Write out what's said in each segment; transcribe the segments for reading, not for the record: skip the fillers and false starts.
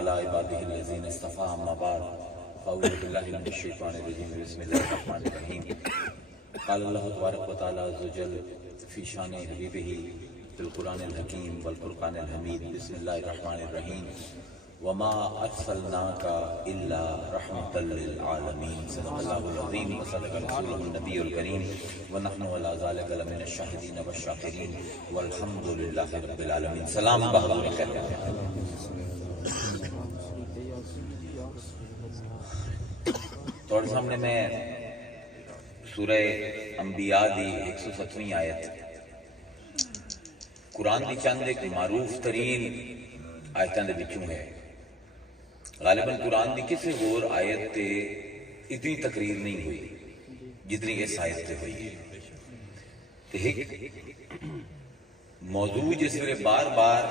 على عباده الذين اصطفى أما بعد فأعوذ بالله من الشيطان الرجيم بسم الله الرحمن الرحيم قال الله تبارك وتعالى عز وجل في شان حبيبه في القرآن الحكيم والفرقان الحميد بسم الله الرحمن الرحيم وما أرسلناك إلا رحمة للعالمين صدق الله العظيم وصدق رسوله النبي الكريم ونحن على ذلك لمن الشاهدين والشاكرين والحمد لله رب العالمين. سلام بہادر خیر. تھوڑے سامنے میں سورہ انبیاء دی 107ویں آیت قرآن دی چند ایک معروف ترین آیتاں دے وچوں ہے. غالباً قرآن دی کسی اور آیت تے اتنی تقریر نہیں ہوئی جتنی اس آیت تے ہوئی ہے. تے ایک موضوع جس ویلے بار بار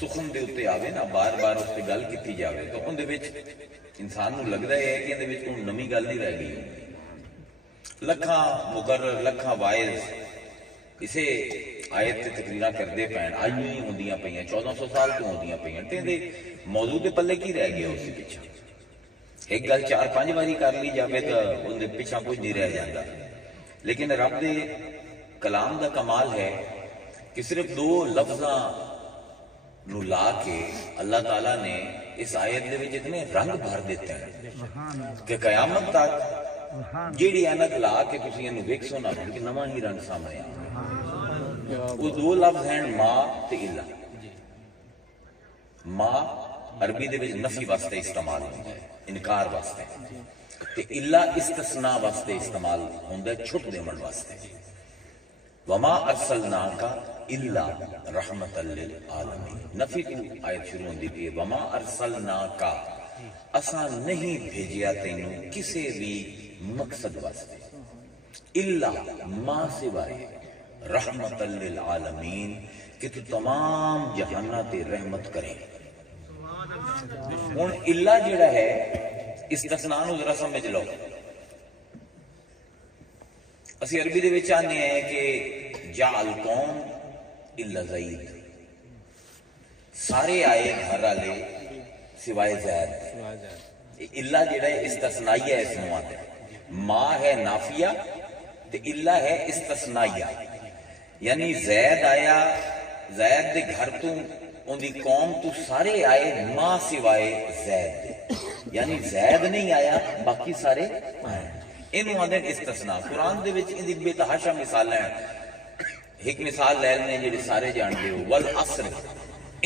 سخن دے اتے آوے نا، بار بار اس تے گل کیتی جاوے تو ان دے وچ انسان نوں لگدا ہے کہ ان دے وچ کوئی نویں گل نہیں رہ گئی. لکھاں مقرر لکھاں وائز اسے آیت تے تقریراں کردے پین آج بھی ہوندیاں پئیاں 1400 سال تو ہوندیاں پئیاں. تے دے موضوع دے پلے کی رہ گیا اس پیچھے؟ ایک گل 4-5 باری کر لی جاوے تو ان دے پیچھے کچھ نہیں رہ جاتا. لیکن رب دے کلام دا کمال ہے کہ صرف 2 لفظاں نو لا کے اللہ تعالیٰ نے اس آیت دے وچ اتنے رنگ بھر دیتے ہیں کہ قیامت تک جیڑی اینک لا کے تسی اینو ویکھو نا کہ نواں ہی رنگ سامنے آ. وہ 2 لفظ ہیں ماں تے الا. ماں عربی دے وچ نفی واسطے استعمال ہوندا ہے، انکار واسطے، تے الا استثناء واسطے استعمال ہوندا ہے، چھٹ دیون واسطے. وما ارسلناک الا رحمت للعالمین. نفی کی آیت شروع ہوندی ہے وما ارسلناک، اساں نہیں بھیجیا تینوں کسی بھی مقصد واسطے، الا ما سوائے رحمت للعالمین کہ تو تمام جہانہ تے رحمت کرے. ہن الا جڑا ہے استثناء نو ذرا سمجھ لو. اسی عربی دے وچ آنے ہیں کہ جعل قوم الا زید، سارے آئے گھر والے سوائے زید. الا جڑا ہے استثنائیہ ہے، اس نو آتا ہے. ما ہے نافیہ تے الا ہے استثنائیہ، یعنی زید آیا، زید دے گھر تو ان دی قوم تو سارے آئے ما سوائے زید دے، یعنی زید نہیں آیا باقی سارے آئے. انہوں آدھے استثناء. قرآن دے وچ ان دی بے تحاشا مثال ہیں. ایک مثال لے لیں جڑی سارے جان دے ہو، والعصر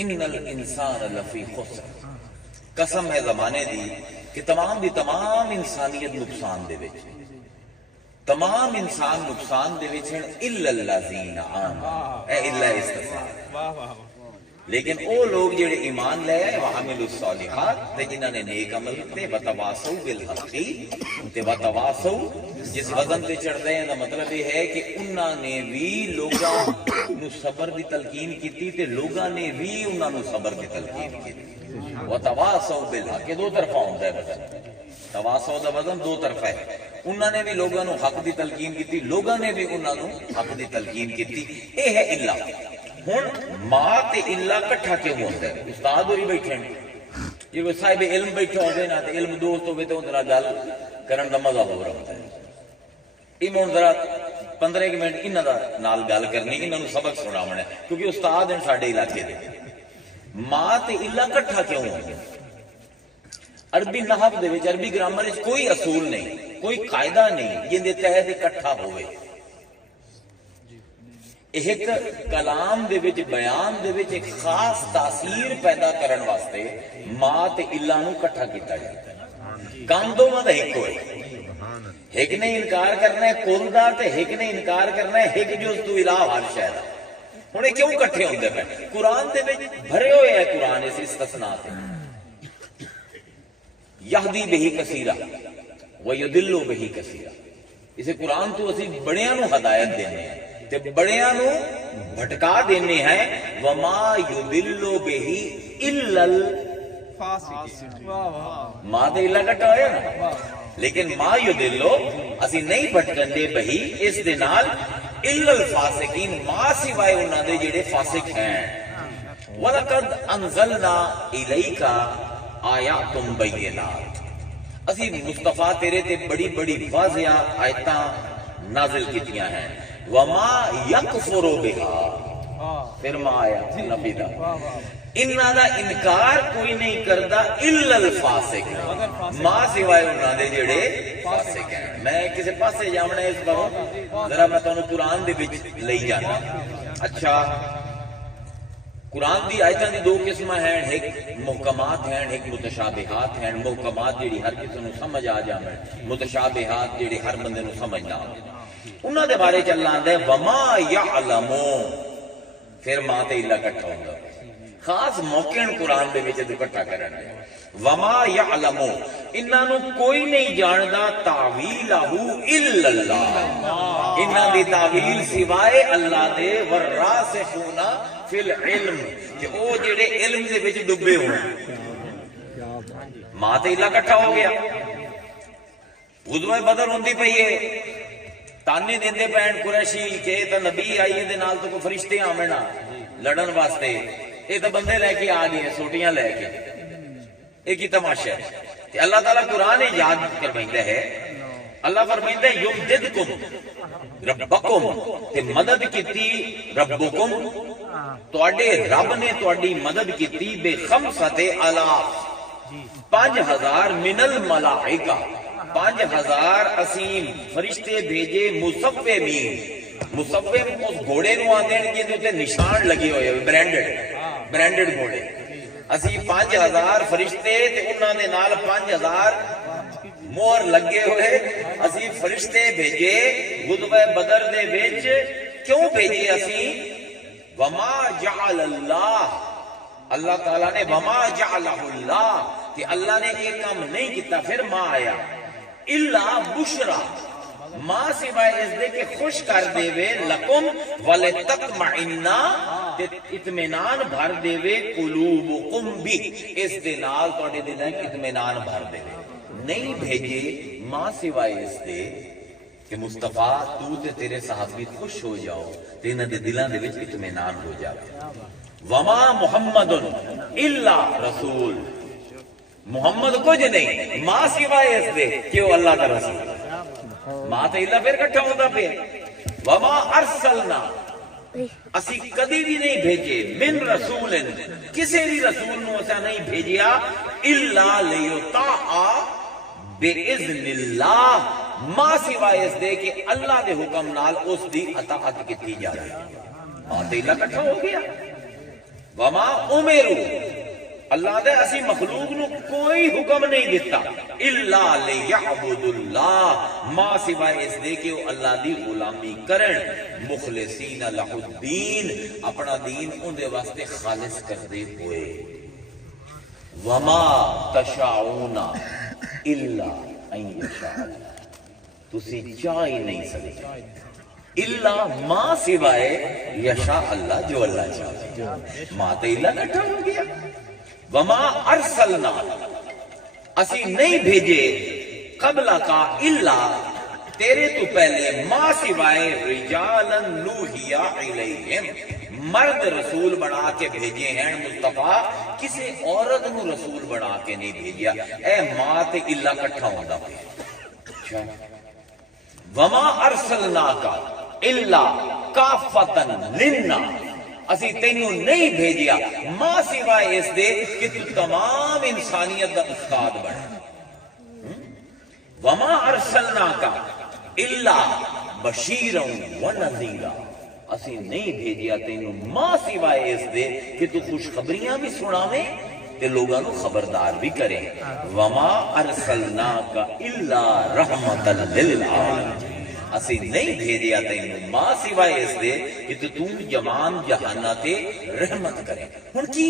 ان الانسان لفی خسر. قسم ہے زمانے دی کہ تمام دی تمام انسانیت نقصان دے وچ، تمام انسان نقصان دے وچ ہیں الا الذین آمنوا. اے الا استثناء. لیکن او لوگ جڑے ایمان لے آئے وعملوا الصالحات تے جنہاں نے نیک عمل کیتے وتواصوا بالحق تے وتواصوا جس وزن تے چڑھدے ہیں دا مطلب یہ ہے کہ انہاں نے بھی لوگاں نو صبر دی تلقین کیتی تے لوگاں نے بھی انہاں نو صبر دی تلقین کیتی. وتواصوا بالحق 2 طرفہ ہوندا ہے وزن. تواصوا دا وزن 2 طرفہ ہے. انہاں نے بھی لوگاں نو حق دی تلقین کیتی، لوگاں نے بھی انہاں نو حق دی تلقین کیتی. اے ہے الا. ہن ما تے الا کٹھا کیوں ہوندا ہے؟ استاد ہوئی بیٹھے ہیں، جے صاحب علم بیٹھا ہوے نا تے علم دوست ہوے تے اون نال گل کرن دا مزہ ہو رہا ہوندا ہے. ایمون ذرا 15 منٹ انہاں دا نال گل کرنی، انہاں نوں سبق سناونا ہے کیونکہ استاد ہیں ساڈے علاقے دے. ما تے الا کٹھا کیوں ہوندا ہے؟ عربی نحو دے وچ، عربی گرامر وچ کوئی اصول نہیں، کوئی قاعدہ نہیں جن دے تحت اکٹھا ہوئے. ایک کلام دے وچ بیان دے وچ ایک خاص تاثیر پیدا کرن واسطے ما تے الا نو کٹھا کیتا جاتا ہے. کام دونوں دا ایک ہوئے. ایک نے انکار کرنا ہے کل دا تے ایک نے انکار کرنا ہے ایک جز تو الہ ہر شے دا. ہن کیوں کٹھے ہوندے پے؟ قرآن دے وچ بھرے ہوئے ہے قرآن اس استثناء تے. یہدی بہی کثیرہ ویضل بہی کثیرہ. اسے قرآن تو اسی بڑیاں نو ہدایت دینے ہیں تے بڑیاں نو بھٹکا دینے ہیں. وما یضل بہی الا الفاسقین. ما دے الا کٹا ہویا نا، لیکن ما یضل اسی نہیں بھٹکن دے بہی اس دے نال الا الفاسقین، ما سوائے انہاں دے جڑے فاسق ہیں. وَلَقَدْ أَنزَلْنَا إِلَيْكَ آیَاتٌ بَيِّنَاتٌ، اسی مصطفیٰ تیرے تے بڑی بڑی واضح آیتاں نازل کیتیاں ہیں. وَمَا يَكْفُرُ بِهَا، پھر ماں آیا نبی دا، انہاں دا انکار کوئی نہیں کردا الا الفاسق، ماں سوائے انہاں دے جڑے فاسق ہیں. میں کسی پاسے جاونا اس باروں ذرا میں تانوں قرآن دے وچ لئی جانا. اچھا، قرآن دی آیتاں دی دو قسم ہیں، ایک محکمات ہیں ایک متشابہات ہیں. محکمات جڑی ہر کسی نوں سمجھ آ جاویں، متشابہات جڑی ہر بندے نوں سمجھ نہ آویں. انہاں دے بارے چ اللہ آندا ہے وما یعلمون، پھر ماں تے الا اکٹھا ہوندا خاص موقع قرآن دے وچ اکٹھا کرن دے. وما یعلمون، انہاں نوں کوئی نہیں جاندا تعویلہ الا اللہ، انہاں دی تعویل سوائے اللہ دے. والراسخون فی العلم، کہ او جڑے علم دے وچ ڈبے ہون. ماں تے الا اکٹھا ہو گیا. غزوہ بدر ہوندی پئی ہے، تانے دیندے پین قریشی کہ تے نبی آئی دے نال تو کوئی فرشتے آویں لڑن واسطے، یہ تو بندے لے کے آ گئے سوٹیاں لے کے. ایک ہی تماشا ہے. اللہ تعالیٰ قرآن یاد کروایندا ہے، اللہ فرمائندا ہے یمددکم ربکم، تے مدد کیتی ربکم، تواڈے رب نے تواڈی مدد کیتی بے خمسۃ آلاف، 5000 من الملائکہ، 5000 اسیم فرشتے بھیجے مصومین. مصوم اس گھوڑے نو آندے ہیں جے تے نشان لگے ہوئے برانڈڈ گھوڑے. اسی 5000 فرشتے تے انہاں دے نال 5000 مہر لگے ہوئے اسی فرشتے بھیجے غزوہ بدر دے وچ. کیوں بھیجے اسی؟ وما جعل اللہ، اللہ تعالیٰ نے وما جعلہ اللہ، کہ اللہ نے یہ کام نہیں کیتا. پھر ماں آیا الا بشرا، ماں سوائے اس دے کہ خوش کر دے وے لکم ولتطمئن، اطمینان بھر دے وے قلوبکم بھی، اس دے نال تواڈے دلاں وچ اطمینان بھر دے وے. نہیں بھیجے ماں سوائے اس دے کہ مصطفیٰ تو تے تیرے صحابی خوش ہو جاؤ تے انہاں دے دلاں دے وچ اطمینان ہو جاوے. وما محمد الا رسول، محمد کچھ نہیں ماں سوائے اس دے کہ وہ اللہ کا رسول. ماں تے اللہ پھر کٹھا ہوتا پہ. وما ارسلنا، اسی کدی بھی نہیں بھیجے من رسول، کسی بھی رسول نو اسا نہیں بھیجیا الا لیطاع باذن اللہ، ماں سوائے اس دے کہ اللہ دے حکم نال اس دی اطاعت کیتی جائے. ماں تے اللہ کٹھا ہو گیا. وما امروا، اللہ دے اسی مخلوق نو کوئی حکم نہیں دیتا الا لیعبدوا اللہ، ماں سوائے اس دے کہ وہ اللہ دی غلامی کرن مخلصین لہ الدین، اپنا دین ان دے واسطے خالص کردے ہوئے. وما تشاؤون الا ان یشاء اللہ، تسی چاہ ہی نہیں سکتے الا ماں سوائے یشاء اللہ، جو اللہ چاہتے. ماں تے اللہ کٹھا ہو گیا. وما ارسلنا، اسی نہیں بھیجے قبل کا الا، تیرے تو پہلے ماں سوائے رجالا نوحی الیہم، مرد رسول بنا کے بھیجے ہیں مصطفیٰ، کسی عورت نو رسول بنا کے نہیں بھیجیا. اے ماں تے اللہ کٹھا ہوندا پیا. وما ارسلناک الا کافۃ للناس، اسی تینوں نہیں بھیجیا ماں سوائے اس دے کہ تو تمام انسانیت دا استاد بنے. وما ارسلناک الا بشیرا ونذیرا، اسی نہیں بھیجیا تینوں ماں سوائے اس دے کہ تو خوشخبریاں بھی سناویں تے لوگاں نو خبردار بھی کرے. وما ارسلناک الا رحمتا للعالمین، اسی نہیں بھیجیا تینوں ماں سوائے اس دے کہ تو جمان جہانہ تے رحمت کرے. ہن کی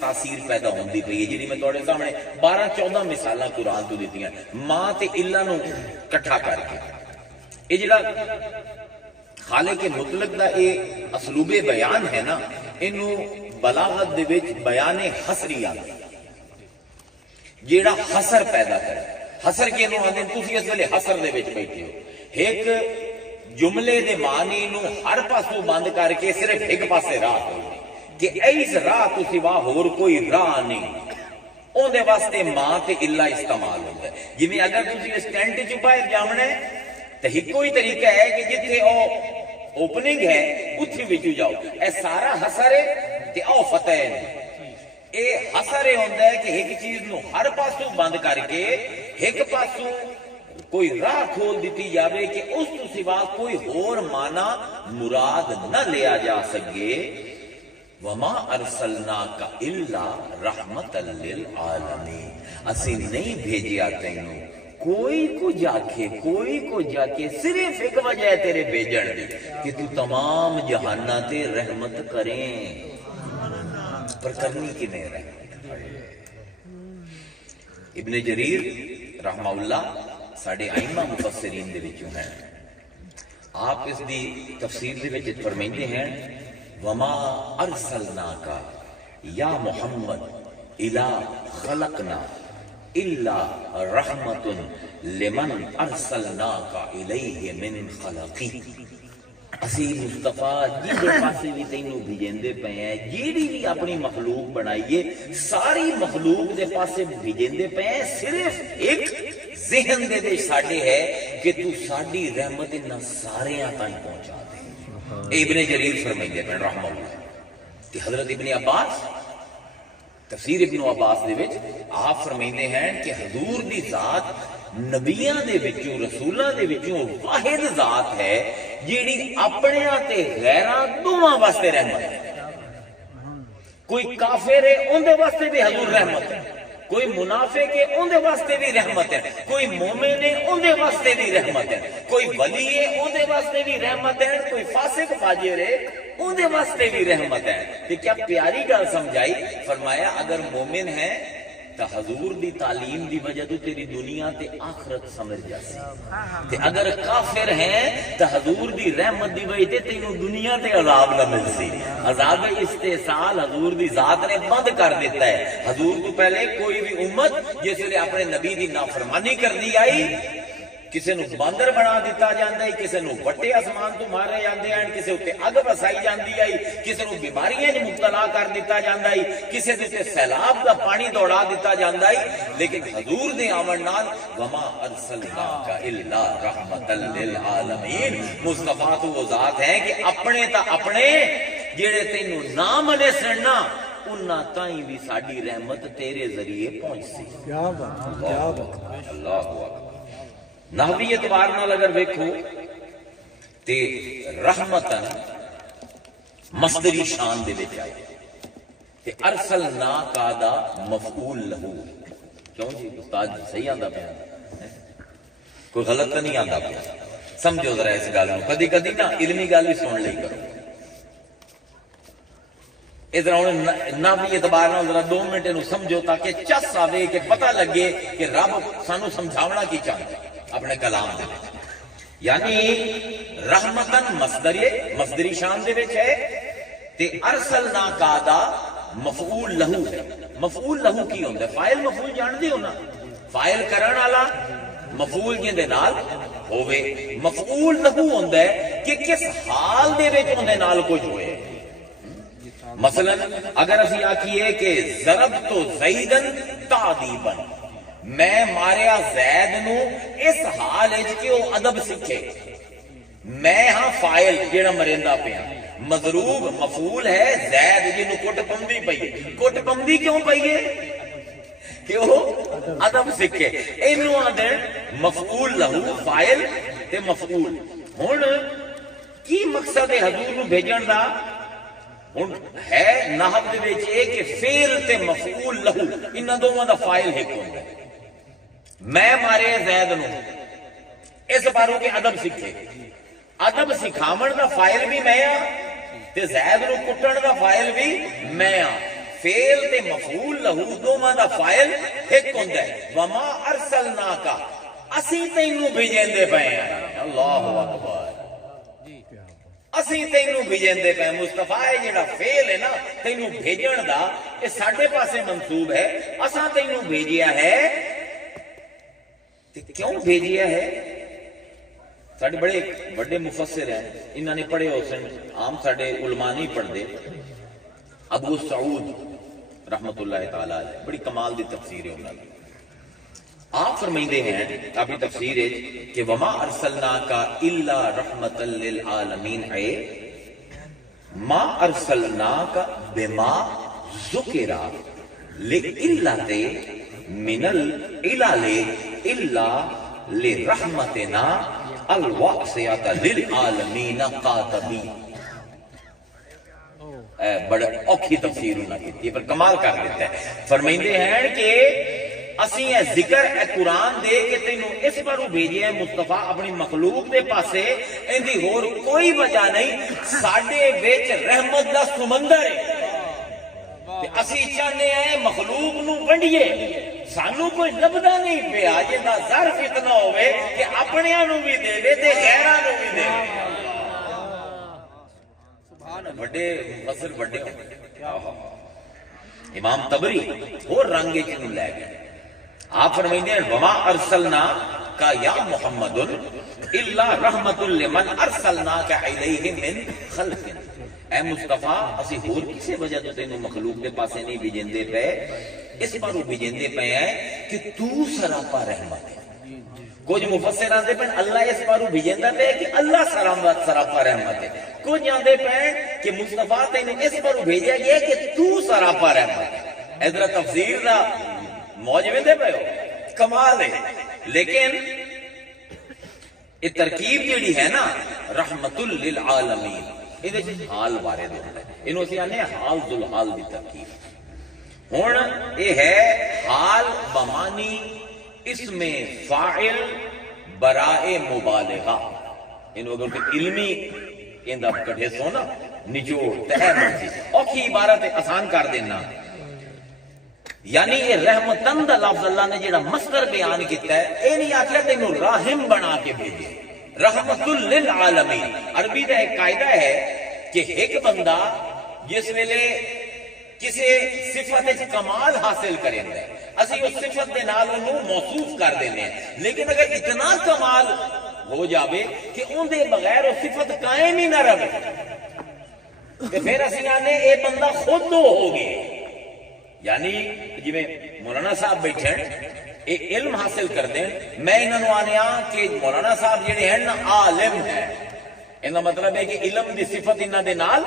تاثیر پیدا ہوندی پئی ہے جڑی میں تواڈے سامنے 12-14 مثالاں قرآن تو دتیاں ماں تے اللہ نو کٹھا کر کے. یہ جڑا خالق مطلق دا اے اسلوب بیان ہے نا، اینو بلاغت دے وچ بیان حصری آندے، جیڑا حصر پیدا کرے. حصر کینوں آندے تسی اس ویلے حصر دے وچ بیٹھے ہو، ایک جملے دے معنی نو ہر پاسوں بند کر کے صرف ایک پاسے راہ ہوئی. کہ ایس راہ تو سوا ہور کوئی راہ نہیں، اندر واسطے ماں تے اللہ استعمال ہوتا ہے۔ جی اگر تسی اس ٹینٹ چ باہر جاونا ہے تو ایک ہی طریقہ ہے کہ جتھے او اوپننگ ہے اتھے وچ جاؤ، اے سارا حسر ہے تے او فتح ہے۔ اے حسر ہوندا ہے کہ ایک چیز نو ہر پاسوں بند کر کے ایک پاسوں کوئی راہ کھول دیتی جاوے کہ اس تو سوا کوئی اور معنی مراد نہ لیا جا سکے۔ وما ارسلناک الا رحمت للعالمین، اسی نہیں بھیجیا تینوں کوئی کو جا کے صرف ایک وجہ ہے تیرے بھیجن دی کہ تو تمام جہاناں تے رحمت کریں، پر کرنی کی نہیں رحمت۔ ابن جریر رحمہ اللہ ساڑھے ائمہ مفسرین دے وچوں ہیں، آپ اس دی تفسیر دے وچ فرمائندے ہیں وما ارسلناک یا محمد الا خلقنا الا رحمت لمن ارسلناک الیہ من خلقی، اسی مصطفیٰ جیدے پاسے بھی تینوں بھیجندے پہ ہیں، جیڑی بھی اپنی مخلوق بنائیے ساری مخلوق دے پاسے بھیجندے پہ ہیں، صرف ایک ذہن دے ساڑھے ہے کہ تو ساڑھی رحمت انہا سارے آتاں پہنچا دے۔ ابن جریر فرمائیں بن رحمہ اللہ کہ حضرت ابن عباس تفسیر ابن عباس دے وچ آپ فرمائندے ہیں کہ حضور دی ذات نبیاں دے وچوں رسولاں دے وچوں واحد ذات ہے جیڑی اپنیاں تے غیراں دوواں واسطے رحمت ہے۔ کوئی کافر ہے ان دے واسطے بھی حضور رحمت ہے، کوئی منافق ہے ان دے واسطے بھی رحمت ہے، کوئی مومن ہے ان دے واسطے بھی رحمت ہے، کوئی ولی ہے ان دے واسطے بھی رحمت ہے، کوئی فاسق فاجر ہے ان دے واسطے بھی رحمت ہے۔ کہ کیا پیاری گل سمجھائی، فرمایا اگر مومن ہے تو حضور دی تعلیم دی وجہ تو تیری دنیا تے آخرت سمجھ جاسی، تے اگر کافر ہیں تو حضور دی رحمت دی وجہ تے تینوں دنیا تے عذاب نہ ملسی۔ عذاب استحصال حضور دی ذات نے بند کر دیتا ہے۔ حضور تو پہلے کوئی بھی امت جس نے اپنے نبی دی نافرمانی کر دی آئی، کسی نو باندر بنا دیتا جاندہ ہے، کسی نو وٹے آسمان تو مارے جاندے ہیں، کسی ہوتے اگ بسائی جاندی آئی، کسی نو بیماریاں مبتلا کر دیتا جاندہ ہے، کسی ہوتے سیلاب دا پانی دوڑا دیتا جاندہ ہے، لیکن حضور نے آمن نال وما ارسلناک الا رحمت للعالمین، مصطفیٰ تو وہ ذات ہیں کہ اپنے تا اپنے جیڑے تینوں نام نے سننا انہاں تائیں بھی ساڑی رحمت تیرے ذریعے پہنچ سی۔ اللہ اکبر۔ نحوی اعتبار نال اگر دیکھو تے رحمتن مصدری شان دے وچ آئے تے ارسلناک دا مفعول لہو، کیوں جی استاد صحیح آندا پیا، کوئی غلط تو نہیں آندا پیا؟ سمجھو ذرا اس گل نو، کدی کدی نا علمی گل بھی سن لئی کرو۔ ادھر نحوی اعتبار نال ذرا 2 منٹ نو سمجھو تاکہ چس آوے کہ پتہ لگے کہ رب سانو سمجھاونا کی چاہتا ہے اپنے کلام دے وچ۔ یعنی رحمتن مصدری شان دے وچ ہے تے ارسلناک دا مفعول لہو ہے۔ مفعول لہو کی ہوندا ہے؟ فاعل مفعول جان دی ہونا، فاعل کرن والا مفعول جے نال ہوے، مفعول لہو ہوندا ہے کہ کس حال دے وچ اون دے نال کچھ ہوئے۔ مثلا اگر اسی آکھیے کہ ضربت زیدن تعذیبا، میں ماریا زید نو اس حال ہے کہ وہ ادب سکھے، میں ہاں فائل جیڑا مرندہ پیا، مضروب مفعول ہے زید جنو کٹ پمدی پئیے، کٹ پمدی کیوں پئیے؟ کہ وہ ادب سکھے۔ اینو آدھے مفعول لہو، فائل تے مفعول۔ ہن کی مقصد ہے حضور نو بھیجن دا؟ ہن ہے نحو دے وچ اے کہ فعل تے مفعول لہو انہاں دوواں دا فائل ایک ہوندا ہے۔ میں مارے زید نو اس باروں کے ادب سکھے، ادب سکھاون دا فائل بھی میں ہاں تے زید نو کٹن دا فائل بھی میں ہاں۔ فعل تے مفعول لہو دوواں دا فائل ایک ہوندا ہے۔ وما ارسلناک، اسی تینوں بھیجندے پئے ہیں۔ اللہ اکبر، اسی تینوں بھیجندے پئے۔ مصطفیٰ جیڑا فعل ہے نا تینوں بھیجن دا، یہ ساڈے پاسے منسوب ہے، اساں تینوں بھیجیا ہے۔ کیوں بھیجیا ہے؟ ساڈے بڑے ایک، 'بڑے' مفسر ہیں، انہوں نے پڑھے ہو سن، عام ساڈے علماء نہیں پڑھتے۔ 'بڑے' مفسر ہیں، انہوں نے پڑھے ہو سن، عام ساڈے علماء نہیں پڑھتے۔ 'بڑے' مفسر ہیں، انہوں نے پڑھے ہو سن، عام ساڈے علماء نہیں پڑھتے۔ ابو سعود رحمت اللہ تعالی علیہ بڑی کمال دی تفسیر ہے انہاں دی. آپ فرمائندے ہیں اپنی تفسیر ہے کہ وما ارسلناک الا رحمتا للعالمین ہے ما ارسلناک بما ذکر لعلت من العلل الا لرحمتنا الواسعۃ للعالمین قاطبی. بڑا اوکھی تفسیر انہاں کی پر کمال کر دیتا ہے. فرمائندے ہیں کہ اسی اے ذکر اے قرآن دے کہ تینوں اس پر بھیجے ہیں مصطفیٰ اپنی مخلوق دے پاسے اندی ہور کوئی وجہ نہیں ساڈے وچ رحمت دا سمندر ہے تے اسی چاہنے ہیں مخلوق نو ونڈیے سانو کوئی لبدا نہیں پیا جدا ظرف اتنا ہوئے کہ اپنیاں نو بھی دے دے تے غیراں نو بھی دے سبحان بڑے فضل بڑے. امام طبری اور رنگ وچ نو لے گئے. آپ فرمائندے ہیں وما ارسلنا کا یا محمد الا رحمت لمن ارسلناک الیہ من خلق. اے مصطفیٰ اسی ہور کسی وجہ تو تینوں مخلوق دے پاسے نہیں بھیجندے پے اس بارو بھیجندے پے ہیں کہ تو سراپا رحمت ہے. کچھ مفسر آندے پے اللہ اس بارو بھیجندا پے کہ اللہ سراپا رحمت ہے. کچھ آندے پے کہ مصطفیٰ تینوں اس بارو بھیجا گیا کہ تو سراپا رحمت ہے. ادھر تفسیر دا موج میں دے پہ ہو کمال ہے. لیکن یہ ترکیب جیڑی ہے نا رحمت للعالمین یہ حال بارے دے ہے انہوں سے آنے حال ذو الحال دی ترکیب. ہون یہ ہے حال بمانی اسم فاعل برائے مبالغہ. انہوں اگر کہ علمی اندہ کٹھے سونا نچوڑ تہہ مرضی اوکھی عبارت آسان کر دینا. یعنی یہ رحمتن دا لفظ اللہ نے جڑا مصدر بیان کیتا ہے اے نہیں آخر تینوں راہم بنا کے بھیجے رحمت للعالمین. عربی دا ایک قاعدہ ہے کہ ایک بندہ جس ویلے کسی صفت کمال حاصل کریں گے اسی اس صفت دے نال انہوں موصوف کر دینے ہیں لیکن اگر اتنا کمال ہو جاوے کہ ان دے بغیر وہ صفت قائم ہی نہ رہے کہ پھر اسی آنے اے بندہ خود دو ہوگی. یعنی جی میں مولانا صاحب بیٹھے ایک علم حاصل کر دیں میں انہوں آنے کہ مولانا صاحب جڑے ہیں نا عالم ہے انہا مطلب ہے کہ علم دی صفت انہا دے نال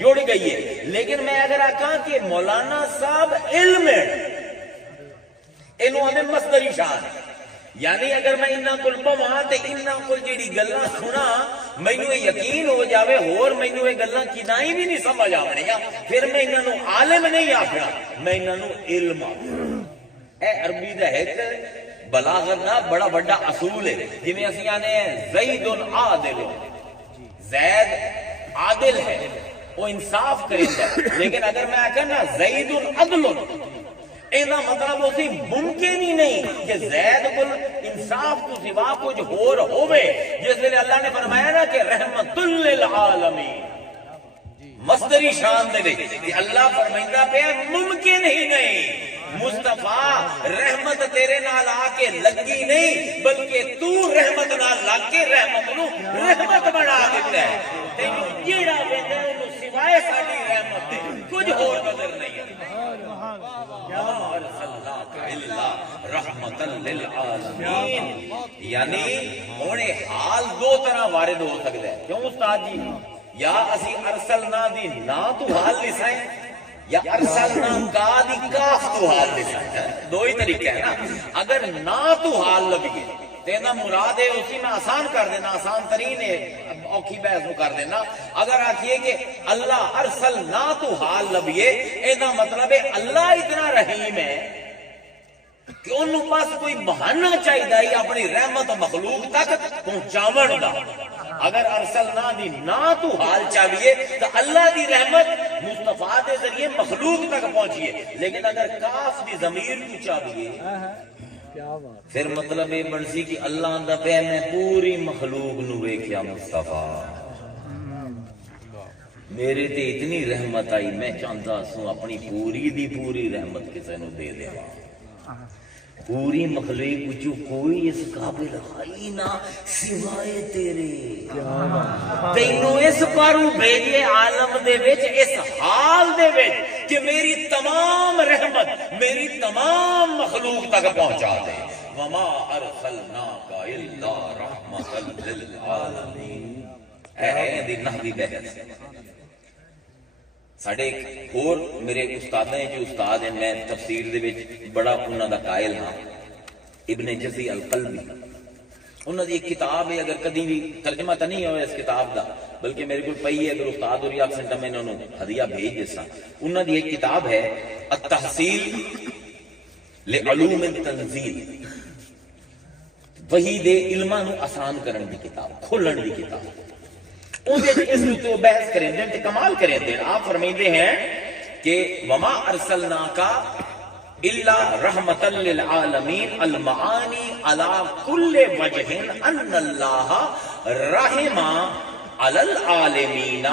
جڑ گئی ہے. لیکن میں اگر آکھاں کہ مولانا صاحب علم ہے انہوں آنے مصدری شان یعنی اگر میں انہاں کل پوہاں تے انہاں کل جڑی گلاں سنا مینوں یقین ہو جاوے اور مینوں یہ گلاں کدائیں بھی نہیں سمجھ آونیاں پھر میں انہاں نو عالم نہیں آکھنا میں انہاں نو علم آکھنا. اے عربی دا ایک بلاغت دا بڑا بڑا اصول ہے. جی میں اسی آنے ہیں زید عادل زید عادل ہے وہ انصاف کرتا ہے لیکن اگر میں آکھا نا زید عدل اینا مطلب اسی ممکن ہی نہیں کہ زید کل انصاف کو سوا کچھ اور ہوئے جس لئے اللہ نے فرمایا نا کہ رحمت للعالمین مصدری شان دے لئے کہ اللہ فرمائندہ پہ ممکن ہی نہیں مصطفیٰ رحمت تیرے نال آکے لگی نہیں بلکہ تو رحمت نال لگ کے رحمت نو رحمت بڑھا دیتا ہے تینوں جیڑا ویدے انہوں سوائے ساڑی رحمت دے کچھ اور قدر نہیں ہے. رحمت للعالمین یعنی انہیں حال دو طرح وارد ہو سکتا ہے. کیوں استاد جی یا اسی ارسلنا دی نا تو حال لسائیں یا ارسلنا کا دی کاف تو حال لسائیں دو ہی طریقے ہیں نا. اگر نا تو حال لگے تینا مراد ہے اسی میں آسان کر دینا آسان ترین ہے اوکھی بحث میں کر دینا. اگر آکھئے کہ اللہ ارسلنا تو حال لبیے اینا مطلب ہے اللہ اتنا رحیم ہے کہ انہوں پاس کوئی بہانہ چاہی دائی اپنی رحمت و مخلوق تک پہنچاون دا. اگر ارسلنا دی نا تو حال چاہیے تو اللہ دی رحمت مصطفیٰ دے ذریعے مخلوق تک پہنچیے لیکن اگر کاف دی ضمیر کو چاہیے پھر مطلب یہ بنسی کہ اللہ اندہ پہ میں پوری مخلوق نو ویکھیا مصطفیٰ میرے تے اتنی رحمت آئی میں چاہتا سوں اپنی پوری دی پوری رحمت کسے نو دے دے پوری مخلوق وچوں کوئی اس قابل ہے نہ سوائے تیرے، تینوں اس پاروں بھیجے عالم دے وچ اس حال دے وچ کہ میری تمام رحمت میری تمام مخلوق تک پہنچا دے. وما ارسلناک الا رحمۃ للعالمین. اے دی نحوی بحث ساڈے ایک اور میرے استاد ہیں جو استاد ہیں، میں تفسیر دے وچ بڑا انہاں دا قائل ہاں، ابن جزی القلبی. انہاں دی ایک کتاب ہے، اگر کدی بھی ترجمہ تو نہیں ہویا اس کتاب دا بلکہ میرے کو پئی ہے، اگر استاد اور ایکسنٹ میں انہاں نوں ہدیہ بھیج دیساں. انہاں دی ایک کتاب ہے التحصیل لعلوم التنزیل، وحی دے علماں نوں آسان کرن دی کتاب، کھولن دی کتاب. اس تو بحث کریں دیں تو کمال کریں دیں. آپ فرمائتے ہیں کہ وما ارسلناک الا رحمۃ للعالمین المعانی علی کل وجہ ان اللہ رحم علی العالمین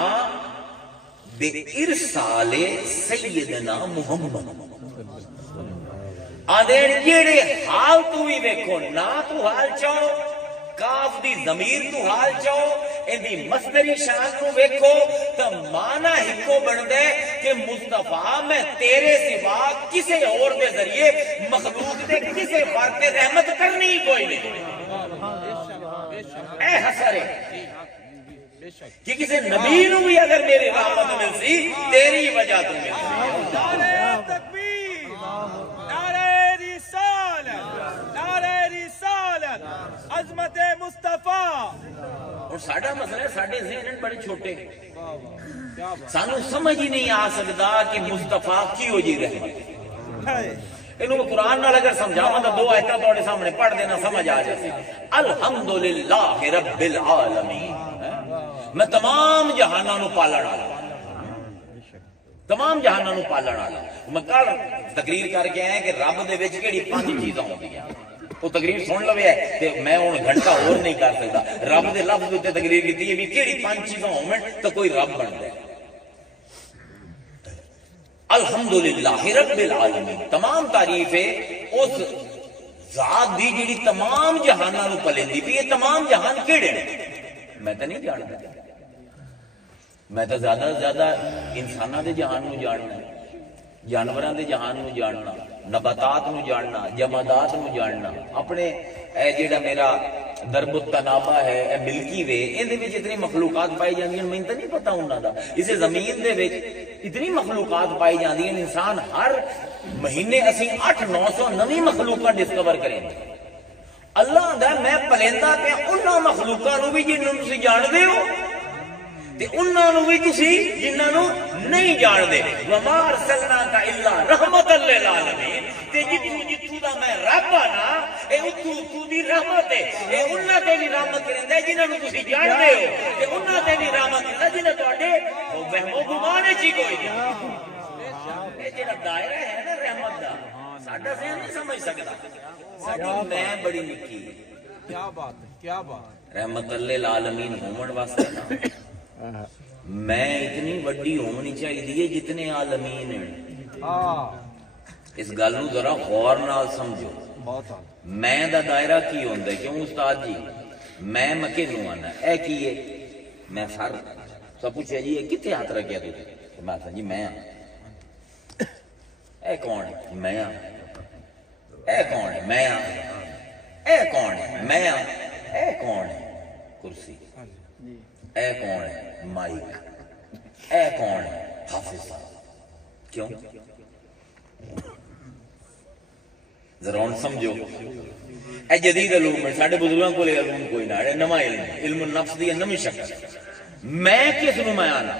بارسال سیدنا محمد. آدھین جیڑے حال تو بھی ویکھو، نہ تو حال چاہو، کاف دی ضمیر تو حال چاہو، ان دی مصدری شان کو ویکھو تو معنی ہکو بن دے کہ مصطفیٰ میں تیرے سوا کسے اور دے ذریعے مخلوق دے کسے فرد دے رحمت کرنی کوئی نہیں. اے حسرے کہ کسے نبی نو بھی اگر میری رحمت مل سی تیری وجہ تو مل سی. نعرہ تکبیر، نعرہ رسالت، نعرہ رسالت، عظمت مصطفیٰ. اور ساڈا مسئلہ ہے، ساڈے ذہن بڑے چھوٹے، سانو سمجھ ہی نہیں آ سکتا کہ مصطفیٰ کی ہو جی رحمت. انہوں قرآن نال اگر سمجھاواں تو دو آیتاں تہاڈے سامنے پڑھ دینا سمجھ آ جاتی. الحمدللہ رب العالمین، میں تمام جہاناں نو پالن والا، تمام جہاناں نو پالن والا. میں کل تقریر کر کے آیا کہ رب دے وچ کیڑی 5 چیزاں ہوندیاں، وہ تقریر سن لو ہے تے میں ہن گھنٹہ اور نہیں کر سکتا. رب دے لفظ تے تقریر کیتی ہے بھی کیڑی 5 چیزاں ہون تو کوئی رب بندا ہے. الحمدللہ رب العالمین، تمام تعریف ہے اس ذات دی جڑی تمام جہاناں نو پلیندی پئی. یہ تمام جہان کیڑے نے میں تو نہیں جانتا، میں تو زیادہ سے زیادہ انساناں دے جہان نو جاننا، جانوراں دے جہان نو جاننا، نباتات نو جاننا، جمادات نو جاننا. اپنے اے جیڑا میرا درب التنابہ ہے، اے ملکی وے، ان دے وچ اتنی مخلوقات پائی جاندیاں میں تو نہیں پتہ انہاں دا. اسے زمین دے وچ اتنی مخلوقات پائی جاندیاں، انسان ہر مہینے اسی 800-900 نویں مخلوقات ڈسکور کریں. اللہ دا میں پلیندا پیا انہاں مخلوقاں نو بھی جنہاں نوں تسی جاندے ہو تے انہاں نوں بھی تسی جنہاں نوں نہیں جاندے. وما ارسلناک الا رحمۃ للعالمین، تے جتھوں دا میں رب ہاں نا اے اتھوں دی رحمت ہے. اے انہاں تے بھی رحمت کریندا ہے جنہاں نوں تسی جاندے ہو، تے انہاں تے بھی رحمت کریندا جنہاں تواڈے وہم و گمان وچ ہی کوئی نہیں. اے جڑا دائرہ ہے نا رحمت دا ساڈا ذہن نہیں سمجھ سکدا. ساڈی میں بڑی نکی ہے. کیا بات ہے، کیا بات. رحمت للعالمین ہون واسطے نا میں اتنی وڈی ہونی چاہیے جتنے عالمین ہیں. اس گل نو ذرا غور نال سمجھو. میں دا دائرہ کی ہوندا ہے؟ کیوں استاد جی میں مکے نو آنا اے کی ہے؟ میں سر سب پوچھا جی کتنے ہاتھ رکھیا تو میں جی میں اے کون ہے؟ میں اے کون ہے؟ میں اے کون ہے؟ میں اے کون ہے؟ کرسی. اے کون ہے؟ مائک. اے کون ہے؟ حافظ صاحب. کیوں؟ ذرا ہوں سمجھو. اے جدید علوم ہے، ساڈے بزرگاں کو علوم کوئی نہ، نواں علم، علم النفس دی نویں شکل. میں کس نو میں آنا؟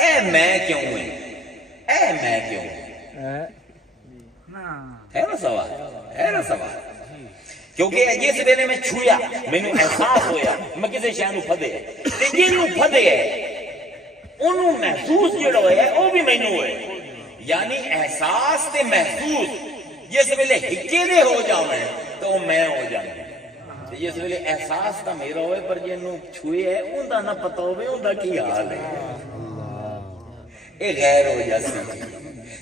اے میں کیوں ہے؟ اے میں کیوں ہے نا سوال، ہے نا سوال. کیونکہ جس ویلے میں چھویا مینوں احساس ہویا میں کسی شے نوں پھدے تے جنوں پھدے اونوں محسوس جڑا ہویا او بھی مینوں ہوئے. یعنی احساس تے محسوس جس ویلے ہکے دے ہو جاویں تو میں ہو جاندے. جس ویلے احساس تا میرا ہوئے پر جنوں چھوئے ہے اوندا نہ پتہ ہوئے اوندا کی حال ہے. اے غیر ہو جاسی.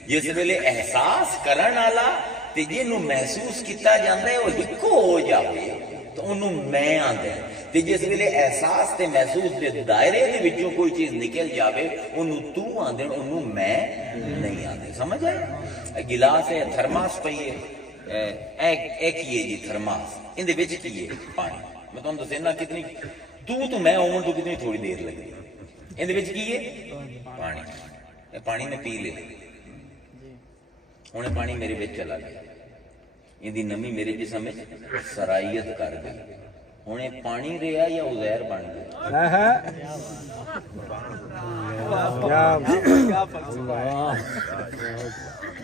جس ویلے احساس کرن والا تے جنوں محسوس کیتا جاندا ہے وہ اکو ہو جاوے تو انہوں میں آندا ہے، تے جس ویلے احساس تے محسوس دے دائرے دے وچوں کوئی چیز نکل جاوے انہوں تو آندے انہوں میں نہیں آندے. سمجھ آئے؟ گلاس ہے، تھرماس پئی ہے، ایک ہی ہے جی تھرماس، ان دے وچ کی ہے پانی. میں تمہیں دسنا کتنی تو میں ہون تو کتنی تھوڑی دیر لگی. ان دے وچ کی ہے پانی. پانی میں پی لے، ہوں پانی میرے بچ چلا گیا، ان دی نمی میرے جسم میں سرائیت کر گئی. ہوں پانی رہا یا عزیر بن گیا؟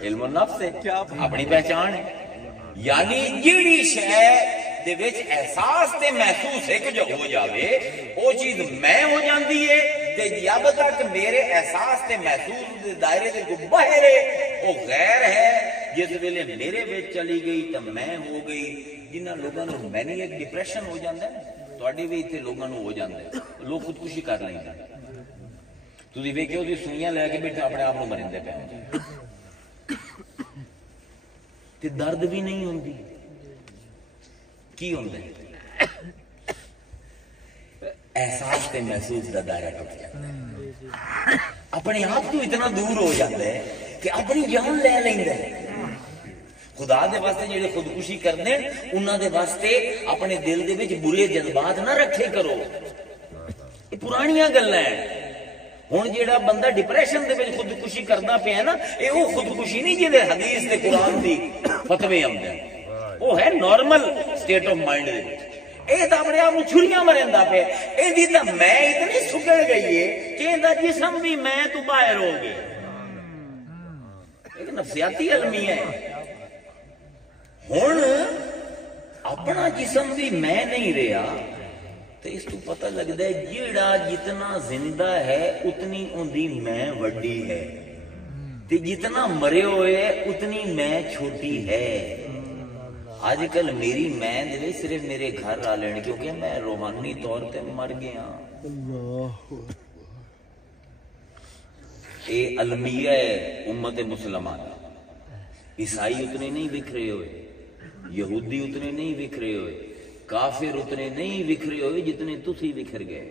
علم النفس ہے، اپنی پہچان ہے. یعنی جیڑی شے دے وچ احساس تے محسوس ایک جو ہو جاوے او چیز میں ہو جاندی ہے، تے جب تک میرے احساس تے محسوس دے دائرے دے کو باہر ہے او غیر ہے. جس ویلے میرے وچ چلی گئی تو میں ہو گئی. جنہاں لوگاں نوں مینیک ڈپریشن ہو جاندا ہے، تواڈے وی ایتھے لوگاں نوں ہو جاندا ہے، لوگ خودکشی کر لیندے. تسی ویکھو جی سوئیاں لے کے بیٹھے اپنے آپ نوں مرندے پے تے درد بھی نہیں ہوندی. کی ہوندا ہے؟ احساس تے محسوس دا دائرہ ٹوٹ جاتا ہے، اپنے آپ تو اتنا دور ہو جاتا ہے کہ اپنی جان لے لیندا ہے. خدا دے واسطے جڑے خودکشی کرنے انہاں دے واسطے اپنے دل دے وچ برے جذبات نہ رکھے کرو. یہ پرانیاں گلاں ہیں. ہن جیڑا بندہ ڈپریشن دے وچ خودکشی کردا پیا نا، اے او خودکشی نہیں جے حدیث تے قرآن دی فتوی آندے، وہ ہے نارمل سٹیٹ آف مائنڈ دے وچ. اے تا اپنے آپ نوں چھریاں مریندا پیا. اے دی تا میں اتنی سکڑ گئی ہے کہ ایندا جسم بھی میں تو باہر ہو گیا. ایک نفسیاتی المیہ ہے. ہن اپنا جسم بھی میں نہیں رہا تو اس کو پتہ لگتا ہے جیڑا جتنا زندہ ہے اتنی اندی میں وڈی ہے، تے جتنا مرے ہوئے اتنی میں چھوٹی ہے. آج کل میری میں دے صرف میرے گھر آ لین کیونکہ میں روحانی طور تے مر گیا. اے المیہ ہے امت مسلمان. عیسائی اتنے نہیں بکھرے ہوئے، یہودی اتنے نہیں بکھرے ہوئے، کافر اتنے نہیں بکھرے ہوئے جتنے تسی بکھر گئے.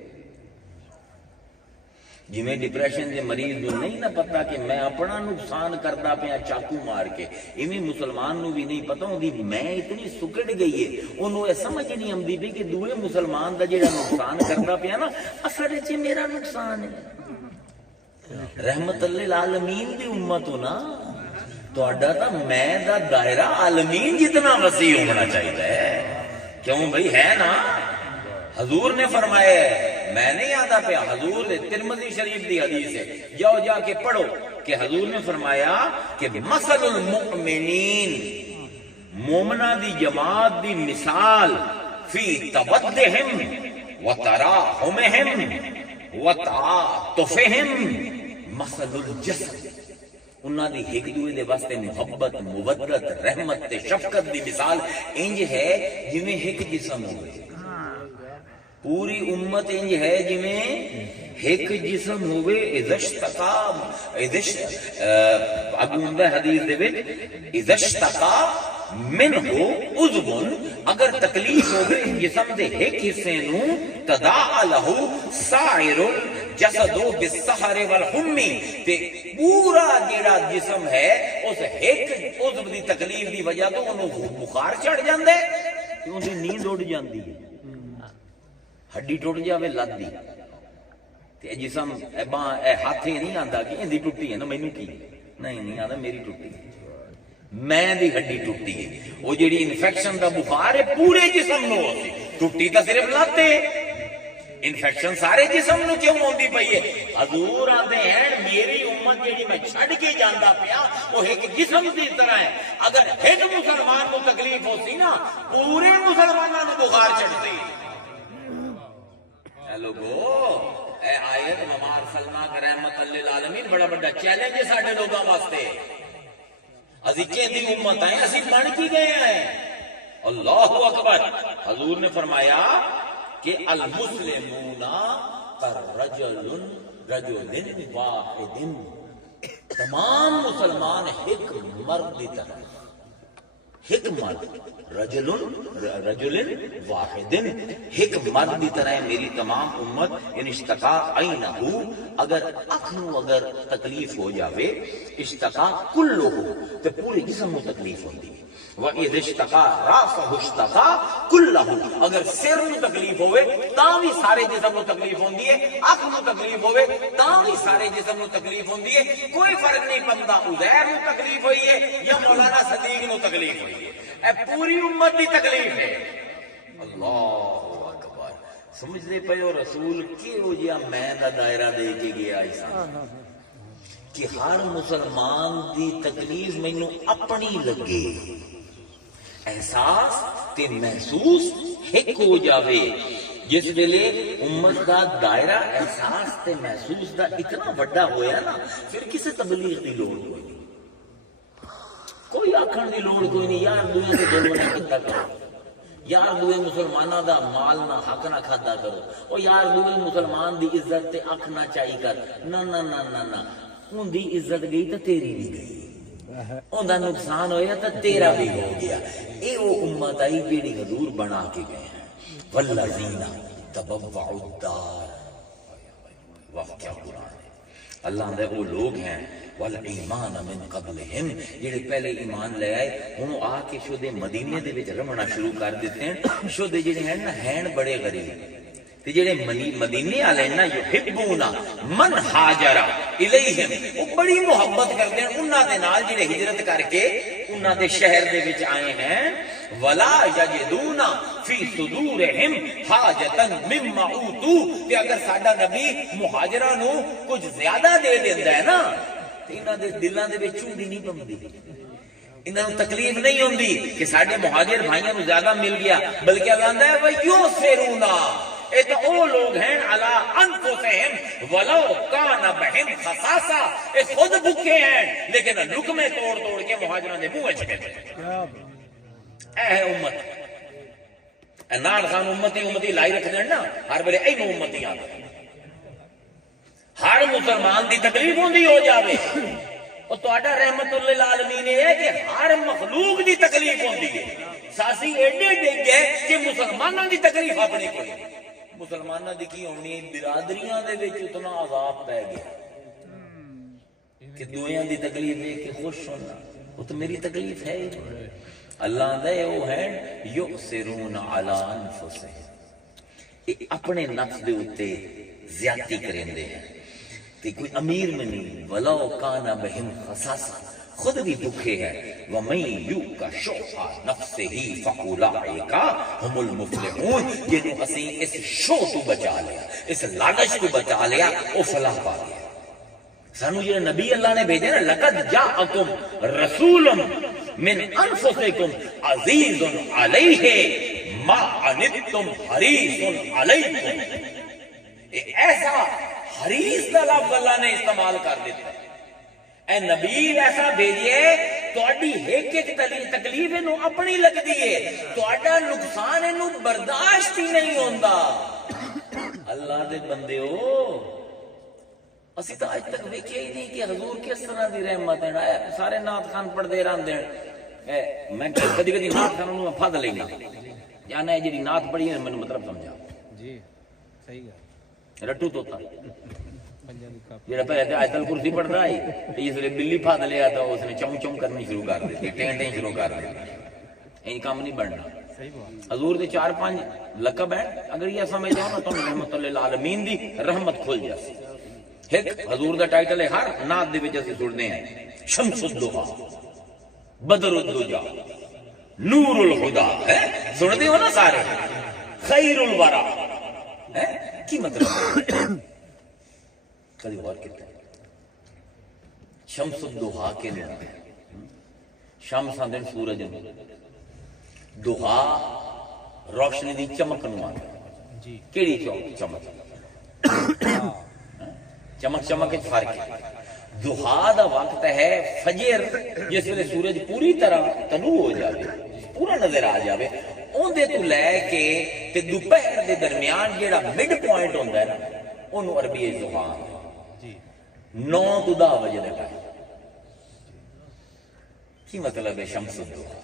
جویں ڈپریشن دے مریض نوں نہیں نہ پتا کہ میں اپنا نقصان کردا پیا چاقو مار کے، ایویں مسلمان نوں بھی نہیں پتا ہوندی میں اتنی سکڑ گئی ہے. انہوں یہ سمجھ نہیں آندی بھی کہ دوے مسلمان دا جڑا نقصان کردا پیا نا اصل وچ میرا نقصان ہے. رحمت للعالمین دی امت ہو نا، تہاڈا تا میں دا دائرہ عالمین جتنا وسیع ہونا چاہیے. کیوں بھائی ہے نا. حضور نے فرمایا ہے، میں نہیں آتا پیا، حضور نے ترمذی شریف دی حدیث ہے، جاؤ جا کے پڑھو کہ حضور نے فرمایا کہ مثل المؤمنین، مومنہ دی جماعت دی مثال، فی تودہم وتراحمہم وتعاطفہم مثل الجسد. انہاں دی ایک دوسرے دے واسطے محبت، مودت، رحمت تے شفقت دی مثال انج ہے جویں ایک جسم ہوئے. پوری امت انج ہے جویں ایک جسم ہوئے. اذا حدیث دے وچ اذا اشتقا منہ عضو، اگر تکلیف ہوگی جسم دے ایک حصے نو تداعا لہو سائر الجسد بالسہر والحمی، تے پورا جیڑا جسم ہے اس ایک عضو دی تکلیف دی وجہ تو انہوں بخار چڑھ جاندے، انہوں نیند اڑ جاندی ہے، ہڈی ٹوٹ جاوے لت دی تے جسم اے ہاتھ ہی نہیں آندا کہ اندی ٹوٹی ہے نا مینوں کی نہیں آندا میری ٹوٹی ہے، میں دی ہڈی ٹوٹی ہے. وہ جڑی انفیکشن دا بخار ہے پورے جسم نو ہوتی، ٹوٹی تا صرف لت ہے، انفیکشن سارے جسم نو کیوں ہوندی پئی ہے. حضور آندے ہیں میری امت جڑی میں چھڈ کے جاندا پیا وہ ایک جسم دی طرح ہے. اگر ایک مسلمان کو تکلیف ہوتی نا پورے مسلماناں نو بخار چڑھتی. اے لوگو اے آیت وما ارسلناک رحمت للعالمین بڑا بڑا چیلنج ہے ساڈے لوگاں واسطے. اسی کہندی امت ہیں، اسی بن کی گئے ہیں. اللہ اکبر. حضور نے فرمایا کہ المسلمون رجل واحد، تمام مسلمان ایک مرد کی طرح، ایک مرد، رجل واحد، ایک مرد کی طرح ہے میری تمام امت. ان اشتقا عینہ، اگر اکھ نو اگر تکلیف ہو جاوے، اشتقا کلہ، تے پورے جسم نو تکلیف ہوندی ہے. وَإِذِ اشْتَقَا رَأْسَهُ اشْتَقَا كُلَّهُ، اگر سر نو تکلیف ہوئے تاں بھی سارے جسم نو تکلیف ہوندی ہے. اکھ نو تکلیف ہوئے تاں بھی سارے جسم نو تکلیف ہوندی ہے. کوئی فرق نہیں پندا عزیر نو تکلیف ہوئی ہے یا مولانا صدیق نو تکلیف ہوئی ہے، اے پوری امت دی تکلیف ہے. اللہ اکبر. سمجھدے پئے ہو رسول کیوں جیا میں دا دائرہ دے کے گیا ایسا کہ ہر مسلمان دی تکلیف مینوں اپنی لگے، احساس تے محسوس ایک ہو جاوے. جس ویلے امت دا دائرہ احساس تے محسوس دا اتنا بڑا ہویا نا، پھر کسے تبلیغ دی لوڑ کوئی نہیں، کوئی آکھن دی لوڑ کوئی نہیں. یار دوئے تے ظلم نہ کیتا کرو، یار دوئے مسلمانہ دا مال نہ حق نہ کھادا کرو، او یار دوئے مسلمان دی عزت تے اکھ نہ چائی کر. نہ نہ نہ نہ نہ، ان دی عزت گئی تے تیری بھی گئی، ان دا نقصان ہویا تے تیرا بھی ہو گیا. اے وہ امت آئی جیڑی حضور بنا کے گئے ہیں. والذین تبوعوا الدار، واہ کیا قرآن ہے. اللہ نے وہ لوگ ہیں والایمان من قبلہم، جڑے پہلے ایمان لے آئے ہن آ کے شودے مدینے دے وچ رہنا شروع کر دیتے ہیں. شودے جڑے ہیں نا ہیں بڑے غریب، تے جڑے مدینے والے نا یحبون من ہاجر الیہم، وہ بڑی محبت کرتے ہیں انہاں دے نال جڑے ہجرت کر کے انہاں دے شہر دے وچ آئے ہیں. ولا یجدون فی صدورہم حاجتا مما اوتوا، کہ اگر ساڈا نبی مہاجراں نو کچھ زیادہ دے دیندا ہے نا تے انہاں دے دلاں دے وچ چوندی نہیں پوندی، انہاں نوں تکلیف نہیں ہوندی کہ ساڈے مہاجر بھائیاں نو زیادہ مل گیا، بلکہ اللہ کہندا ہے وَيُؤْثِرُونَ، اے تو وہ لوگ ہیں علی انفسہم ولو کان بہم خصاصہ، اے خود بھوکے ہیں لیکن لقمے توڑ توڑ کے مہاجراں دے منہ وچ دیندے. اے ہے امت، اے نال خان امتی لائی رکھ دین نا ہر ویلے اینو امتی آ ہر مسلمان دی تکلیف ہوندی ہو جاوے. اور تہاڈا رحمت للعالمین ہے کہ ہر مخلوق دی تکلیف ہوندی ہے. ساسی ایڈے ڈگ گئے کہ مسلماناں دی تکلیف اپنی کوئی نہیں. مسلماناں دی کی ہونی برادریاں دے وچ اتنا عذاب پے گیا کہ دویاں دی تکلیف دیکھ کے خوش ہونا، وہ تو میری تکلیف ہے ہی. اللہ دے وہ ہیں یؤثرون علی انفسہم، اپنے نفس دے اوتے زیادتی کریندے ہیں. کہ کوئی امیر میں نہیں، ولو کان بہم خصاصہ، خود بھی بھوکے ہے. وَمَن یُوقَ شُحَّ نَفْسِهِ فَأُولَٰئِکَ هُمُ الْمُفْلِحُونَ، جنہوں اسی اس شو تو بچا لیا، اس لالچ تو بچا لیا، وہ فلاح پا لیا. سانو یہ نبی اللہ نے بھیجے نا، لَقَدْ جَاءَكُمْ رَسُولٌ مِّنْ أَنفُسِكُمْ عَزِيزٌ عَلَيْهِ مَا عَنِتُّمْ حَرِيصٌ عَلَيْكُمْ. ایسا حریص کا لفظ اللہ نے استعمال کر دیتا ہے. اے نبی ایسا بھیجیے تہاڈی ایک ایک تکلیف انہوں اپنی لگدی ہے، تہاڈا نقصان انہوں برداشت ہی نہیں ہوندا. اللہ دے بندے ہو، اسی تو آج تک ویکھیا ہی نہیں کہ حضور کس طرح دی رحمت ہے. سارے نعت خان پڑھدے رہندے ہیں. میں کدی کدی نعت خان نوں پھد لینا، جانا ہے جڑی نعت پڑھی ہے مینوں مطلب سمجھا. جی صحیح ہے. رٹو توتا جڑا پہلے آیت الکرسی پڑھتا ہے، اس لیے بلی پھاد لیا تو اس نے چوں چوں کرنی شروع کر دی، ٹینٹیں شروع کر دی. این کام نہیں بننا. حضور دے 4-5 لقب ہیں، اگر یہ سمجھ جاؤ نا تو رحمت للعالمین دی رحمت کھل جاسی. ایک حضور دا ٹائٹل ہے ہر نعت دے وچ اسی سنتے ہیں شمس الضحیٰ، بدر الدجا، نور الہدیٰ. سنتے ہو نا سارے؟ خیر الورا کی مطلب کبھی غور کرتے ہیں. شمس الضحیٰ کے لیے شمس آندے سورج، دحا روشنی دی چمک نو آندا. کیڑی چمک؟ چمک چمک وچ فرق ہے. دحا دا وقت ہے فجر، جس ویلے سورج پوری طرح طلوع ہو جاوے، پورا نظر آ جاوے. اندے تو لے کے تے دوپہر دے درمیان جیڑا مڈ پوائنٹ ہوندا ہے نا، اونوں عربی ضحیٰ 9 تو 10 بجے دا ٹائم. کی مطلب ہے شمس الدحا؟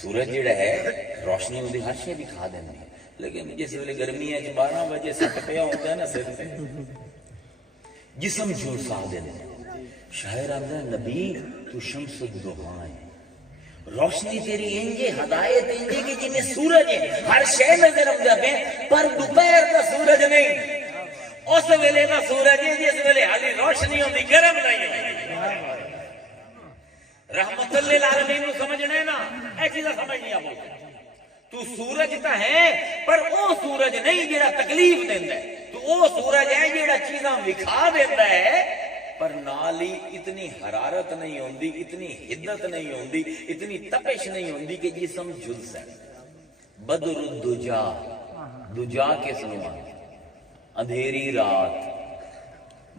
سورج جڑا ہے روشنی ہوندی ہر شے بھی کھا دیندی ہے، لیکن جس ویلے گرمی ہے 12 بجے سٹ پیا ہوتا ہے نا سر سے جسم جھلسا دیندے۔ شاعر آندا ہے نبی تو شمس الدحا ہے، روشنی تیری انجے ہدایت انجے کہ جی میں سورج ہے، ہر شے نظر آندا پے پر دوپہر دا سورج نہیں، اس ویلے دا سورج ہے جس ویلے حالی روشنی ہوندی گرم نہیں ہوندی۔ رحمت للعالمین کو سمجھنا ہے نا، ایسی چیزیں سمجھ نہیں آتی۔ تو سورج تا ہے پر وہ سورج نہیں جڑا تکلیف دیندا ہے، تو وہ سورج ہے جڑا چیزاں وکھا دیندا ہے پر نال ہی اتنی حرارت نہیں ہوندی، اتنی حدت نہیں ہوندی، اتنی تپش نہیں ہوندی کہ جسم جھلسے۔ بدر الدجا، دجا کس نو آندے؟ اندھیری رات،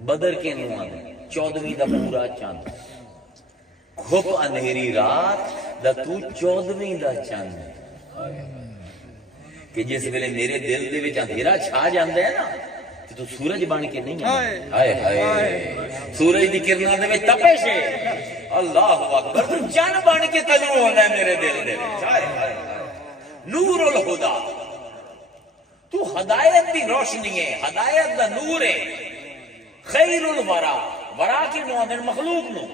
بدر کے نو آندے 14ویں دا پورا چاند، گھپ اندھیری رات دا تو 14ویں دا چاند ہے کہ جس ویلے میرے دل دے وچ اندھیرا چھا جاندا ہے نا تو سورج بن کے نہیں آندا۔ ہائے ہائے سورج دی کرناں دے وچ تپش ہے، اللہ اکبر، تو چاند بن کے طلوع ہونا ہے میرے دل دے وچ۔ ہائے ہائے نور الہدا، تو ہدایت دی روشنی ہے، ہدایت دا نور ہے۔ خیر الورا، ورا کی نوادن مخلوق نو،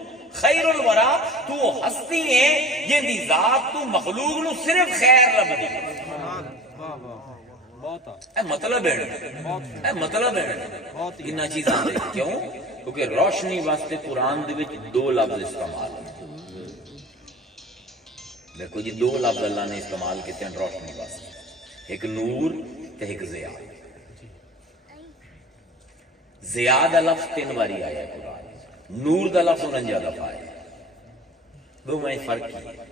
خیر الورا تو ہستی ہے جن دی ذات تو مخلوق نو صرف خیر لبدی۔ اے مطلب ہے، اے مطلب ہے انہاں چیزاں دے کیوں؟ کیونکہ روشنی واسطے قرآن دے وچ 2 لفظ استعمال ہیں۔ دیکھو جی 2 لفظ اللہ نے استعمال کیتے ہیں روشنی واسطے، ایک نور تے ایک ضیا۔ ضیا دا لفظ 3 باری آیا ہے قرآن، نور دا لفظ 49 دفعہ آیا ہے، دو میں فرق کی ہے۔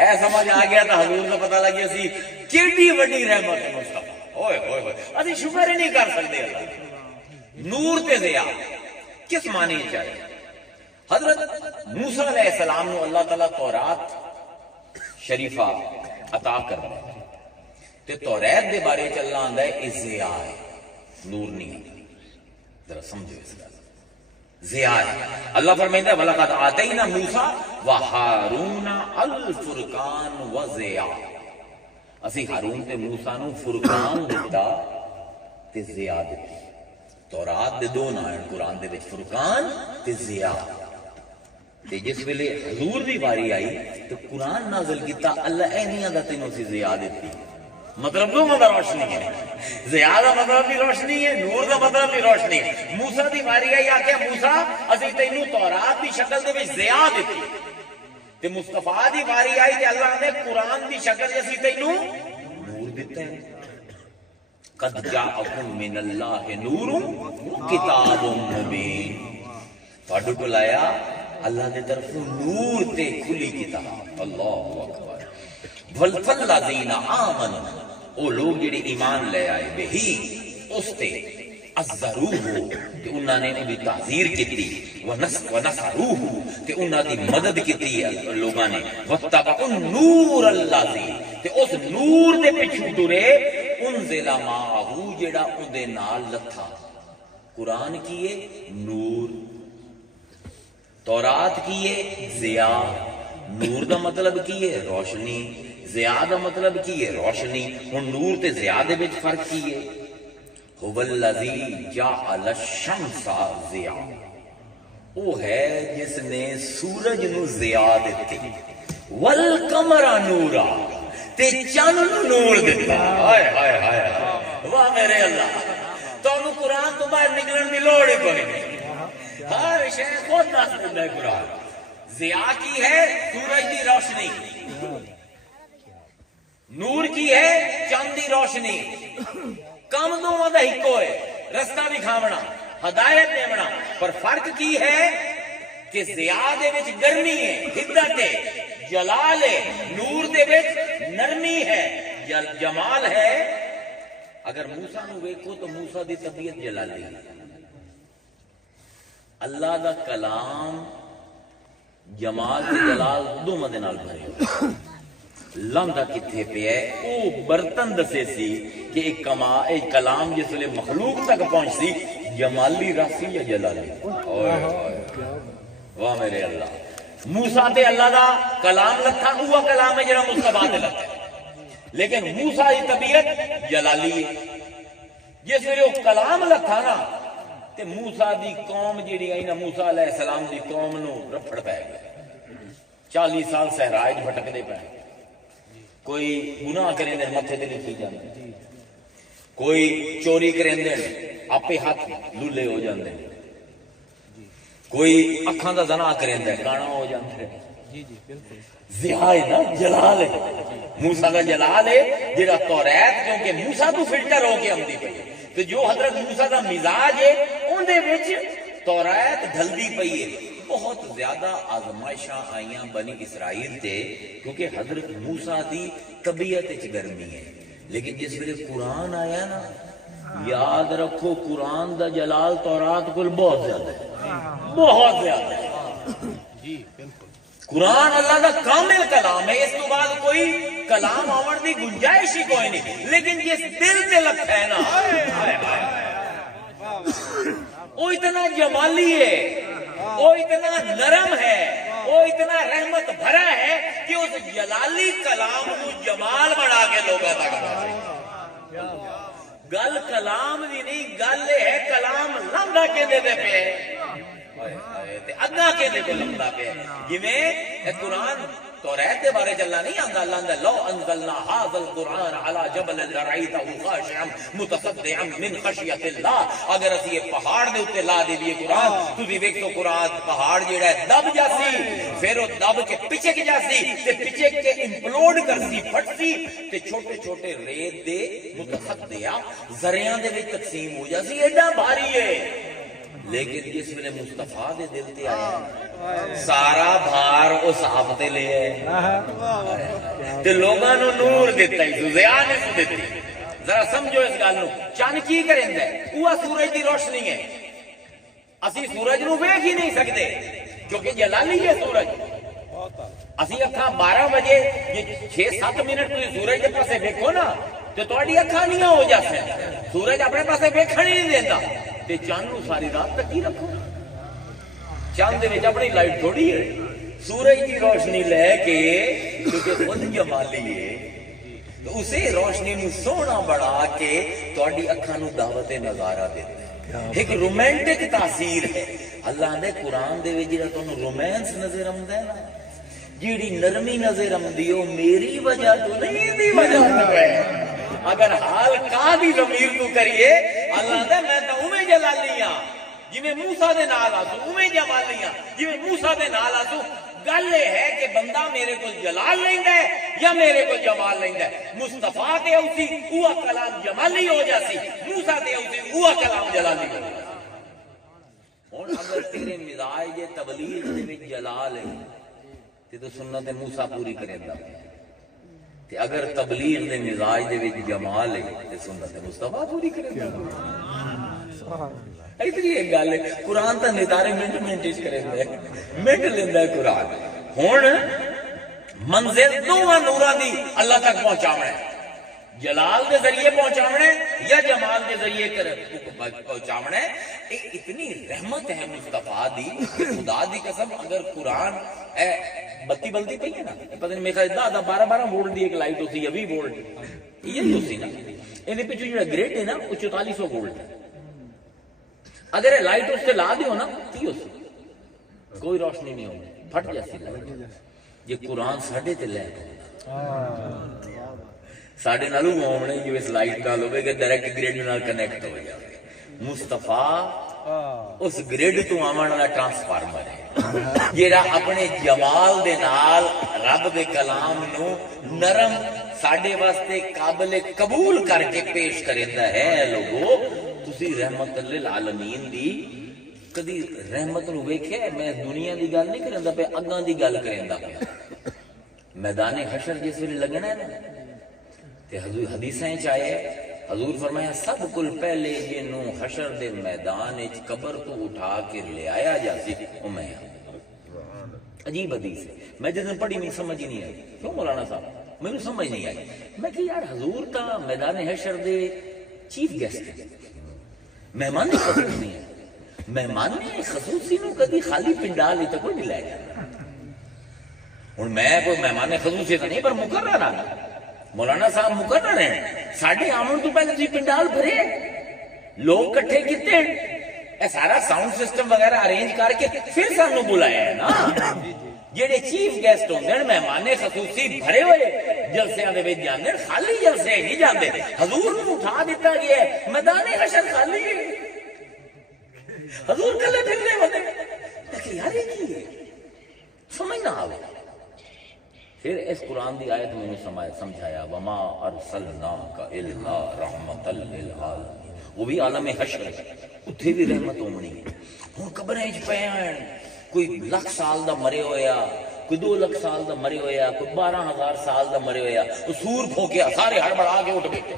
اے سمجھ آ گیا تھا حضور کا پتہ لگ گیا سی کیڑی بڑی رحمت ہے مصطفیٰ، اوئے ہوئے ہوئے اسی شکر ہی نہیں کر سکتے اللہ۔ نور تے ضیا کس معنی چاہیے؟ حضرت موسیٰ علیہ السلام نے اللہ تعالیٰ تورات شریفہ عطا کر دے تے توریت دے بارے چ اللہ آندا ہے اے ضیا ہے، نور نہیں ہے۔ ذرا سمجھو اس کا ضیا ہے۔ اللہ فرمائندا ہے وَلَقَدْ آتَيْنَا مُوسَىٰ وَهَارُونَ الْفُرْقَانَ وَضِيَاءَ، اسی ہارون تے موسیٰ نو فرقان دتا تے ضیا دتی۔ تورات دے 2 نام ہیں قرآن دے وچ، فرقان تے ضیا۔ تے جس ویلے حضور دی باری آئی تو قرآن نازل کیتا اللہ اینیاں دا تینوں سی ضیا دتی، مطلب دو مطلب روشنی ہے، ضیا دا مطلب بھی روشنی ہے، نور دا مطلب بھی روشنی ہے۔ موسیٰ دی باری آئی آکھیا موسیٰ اسی تینوں تورات دی شکل دے وچ ضیا دتی، تے مصطفیٰ دی باری آئی تے اللہ نے قرآن دی شکل اسی تینوں نور دتا ہے۔ قد جاءکم من اللہ نور کتاب مبین، تواڈے کول آیا اللہ دے طرف نور تے کھلی کتاب۔ اللہ اکبر۔ والذین آمنوا، او لوگ جڑے ایمان لے آئے بہی اس تے عزروہ کہ انہاں نے انہی تعزیر کیتی، ونصروہ کہ انہاں دی مدد کیتی لوگاں نے، واتبعوا النور الذی کہ اس نور دے پیچھے ٹرے، انزل معہ جڑا ان دے نال لتھا۔ قرآن کیے نور، تورات کیے ضیا۔ نور دا مطلب کیے روشنی، ضیا دا مطلب کیے روشنی۔ ہن نور تے ضیا دے وچ فرق کیے؟ هو الذی جعل الشمس ضیاء، وہ ہے جس نے سورج نو ضیا دتی، والقمر نورا تے چاند نو نور دتا۔ ہائے ہائے ہائے واہ میرے اللہ، تانوں قرآن تو باہر نکلن دی لوڑ ہی کوئی نہیں، ہر شے خود دس دیندا ہے قرآن۔ ضیا کی ہے سورج دی روشنی، نور کی ہے چاند دی روشنی۔ کام دونوں دا ہکو ہے، رستہ دکھاونا، ہدایت دیونا، پر فرق کی ہے کہ ضیا دے وچ گرمی ہے، حدت ہے، جلال ہے، نور دے وچ نرمی ہے، جمال ہے۔ اگر موسیٰ نو ویکھو تو موسیٰ دی طبیعت جلالی ہے، اللہ دا کلام جمال تے جلال دونوں دے نال بھرے ہوئے۔ لاندا کتھے پہ ہے؟ او برتن دسے سی کہ ایک کلام جس لئے مخلوق تک پہنچ سی، جمالی راسی یا جلالی؟ واہ میرے اللہ، موسیٰ تے اللہ دا کلام لکھا ہوا کلام ہے جڑا مصطفیٰ تے لکھا ہے، لیکن موسیٰ دی طبیعت جلالی ہے. جس ویلے وہ کلام لکھا نا تے موسیٰ دی قوم جڑی آئی نا، موسیٰ علیہ السلام دی قوم نو رفڑ پہ گیا. 40 سال صحرا وچ بھٹکدے پے، کوئی گناہ کریں دے متھے تے لکھی جاندے، کوئی چوری کریں دے آپے ہاتھ لولے ہو جاندے، کوئی اکھاں دا زنا کریں دے کانا ہو جاندے. جی جی بالکل زہا ہے نا، جلال ہے موسیٰ کا، جلال ہے جڑا توریت کیونکہ موسیٰ تو فلٹر ہو کے آمدی پئی ہے. تو جو حضرت موسیٰ کا مزاج ہے ان دے وچ توریت ڈھلدی پئی ہے. بہت زیادہ آزمائشاں آئیاں بنی اسرائیل تے کیونکہ حضرت موسیٰ دی طبیعت وچ گرمی ہے. لیکن جس ویلے قرآن آیا نا، یاد رکھو قرآن دا جلال تورات کل بہت زیادہ ہے، بہت زیادہ ہے. جی بالکل قرآن اللہ کا کامل کلام ہے، اس تو بعد کوئی کلام آور دی گنجائش ہی کوئی نہیں. لیکن جس دل تے لگتا ہے نا، وہ اتنا جمالی ہے، وہ اتنا نرم ہے، وہ اتنا رحمت بھرا ہے کہ اس جلالی کلام کو جمال بنا کے لوگوں تک. گل کلام دی نہیں، گل ہے کلام لمبا کے دے دے پہ اگا کے دے کو لمبا پہ. جویں قرآن توریت دے بارے چلنا نہیں آندا، اللہ نے لو انزلنا هذا القرآن على جبل لرأيته خاشعا متصدعا من خشیت اللہ. اگر اسی یہ پہاڑ دے اوتے لا دے دیے قرآن، تسی ویکھو قرآن پہاڑ جیڑا ہے دب جاسی، پھر وہ دب کے پیچھے کی جاسی تے پیچھے کے امپلوڈ کرسی، پھٹسی تے چھوٹے چھوٹے ریت دے متصدع ذریاں دے وچ تقسیم ہو جاسی. ایڈا بھاری ہے. لیکن جس ویلے مصطفیٰ دے دل تے آیا سارا بھار اس آپ تے لے آئے تے لوگاں نو نور دیتا ہی ضیاء نہیں دیتی. ذرا سمجھو اس گل نو. چند کی کریندا ہے؟ وہ سورج دی روشنی ہے. اسی سورج نو ویکھ ہی نہیں سکتے کیونکہ جلالی ہے سورج. اسی اکھاں 12 بجے یہ 6-7 منٹ تسی سورج دے پاسے ویکھو نا تے تہاڈی اکھاں نہیں ہو جاسے. سورج اپنے پاسے ویکھن ہی نہیں دیندا. تے چاند نو ساری رات تک ہی رکھو. چاند دے وچ اپنی لائٹ تھوڑی ہے. سورج کی روشنی لے کے کیونکہ خود جمالی ہے تو اسی روشنی نو سونا بڑھا کے تہاڈی اکھاں نو دعوت نظارہ دیتا ہے. ایک رومانٹک تاثیر ہے. اللہ نے قرآن دے وچ جڑا تانوں رومانس نظر آوندا ہے نا، جیڑی نرمی نظر آمدی ہو میری وجہ تو نہیں، دی وجہ تو ہے. اگر حال کا دی ضمیر تو کریے اللہ دے میں تو اوویں جلالی ہاں جویں موسیٰ دے نال آسو، اوویں جمالی ہاں جویں موسیٰ دے نال آسو. گل یہ ہے کہ بندہ میرے کو جلال لیندا ہے یا میرے کو جمال لیندا ہے. مصطفیٰ تے اسی اوہ کلام جمالی ہو جاسی، موسیٰ تے اسی اوہ کلام جلالی ہو جاسی. ہن اگر تیرے مزاج تبلیغ دے وچ جلال ہے تے تو سنت موسیٰ پوری کریندا تے اگر تبلیغ دے مزاج دے وچ جمال ہے تے سنت مصطفیٰ پوری کریندا. اتنی ایک گل ہے. قرآن تا نتارے منٹ منٹ وچ کریندا ہے، منٹ لیندا ہے قرآن. ہن منزل دوواں نوراں دی اللہ تک پہنچاونا ہے. جلال دے ذریعے پہنچاونا ہے یا جمال دے ذریعے پہنچاونا ہے. اتنی رحمت ہے مصطفیٰ دی، خدا دی قسم. اگر قرآن بتی بلدی پئی ہے نا، پتہ نہیں میرے خیال 12 وولٹ دی ایک لائٹ ہوتی ہے، 20 وولٹ یہ ہوتی نا. یہ پیچھے جو گریڈ ہے نا وہ 4400 وولٹ ہے. اگر یہ لائٹ اس سے لا دیو نا کی ہو سی کوئی روشنی نہیں ہوگی، پھٹ جاتی لائٹ. یہ قرآن ساڈے تے لے ساڈے نالوں ہونے جو اس لائٹ نال ہوے گا ڈائریکٹ گریڈ نال کنیکٹ ہو جائے. مصطفیٰ اس گریڈ تو آمن والا ٹرانسفارمر ہے جیڑا اپنے جمال دے نال رب دے کلام نو نرم ساڈے واسطے قابل قبول کر کے پیش کریندا ہے. لوگو تسی رحمت للعالمین دی کدی رحمت نو ویکھیا؟ میں دنیا دی گل نہیں کریندا پیا، اگاں دی گل کریندا پیا. میدان حشر جس ویلے لگنا ہے نا تے حضور حدیثاں وچ آئے حضور فرمایا سب کل پہلے جنوں حشر دے میدان وچ قبر تو اٹھا کے لے آیا جاسی او میں. عجیب حدیث ہے. میں جس دن پڑھی نہیں سمجھ ہی نہیں آئی. کیوں مولانا صاحب میرے سمجھ نہیں آئی. میں کہ یار حضور تا میدان حشر دے چیف گیسٹ ہے، مہمان خصوصی ہے. مہمان خصوصی نو کدی خالی پنڈال ہی تو کوئی نہیں لے جاتا. ہوں میں کوئی مہمان خصوصی تو نہیں پر مقرر آ مولانا صاحب مقرر ہیں ساڈے آمن تو پہلے تھی پنڈال بھرے لوگ کٹھے کیتے اے سارا ساؤنڈ سسٹم وغیرہ ارینج کر کے پھر سانو بلایا ہے نا جڑے چیف گیسٹ ہوندے ہیں مہمان خصوصی بھرے ہوئے جلسیاں دے وچ جاندے خالی جلسے نہیں جاندے حضور نوں اٹھا دیتا گیا ہے میدان حشر خالی ہے حضور کلے پھرنے ہوندے کہ یار یہ کی ہے سمجھ نہ آوے پھر اس قرآن دی آیت میں سمجھایا وما ارسلناک الا رحمتا للعالمین وہ بھی عالم حشر اتھے بھی رحمت ہونی ہن قبریں وچ پے ہیں کوئی 1,00,000 سال دا مرے ہویا کوئی 2,00,000 سال دا مرے ہویا کوئی 12,000 سال دا مرے ہویا وہ سور پھونکیا سارے ہڑبڑا کے اٹھ بیٹھے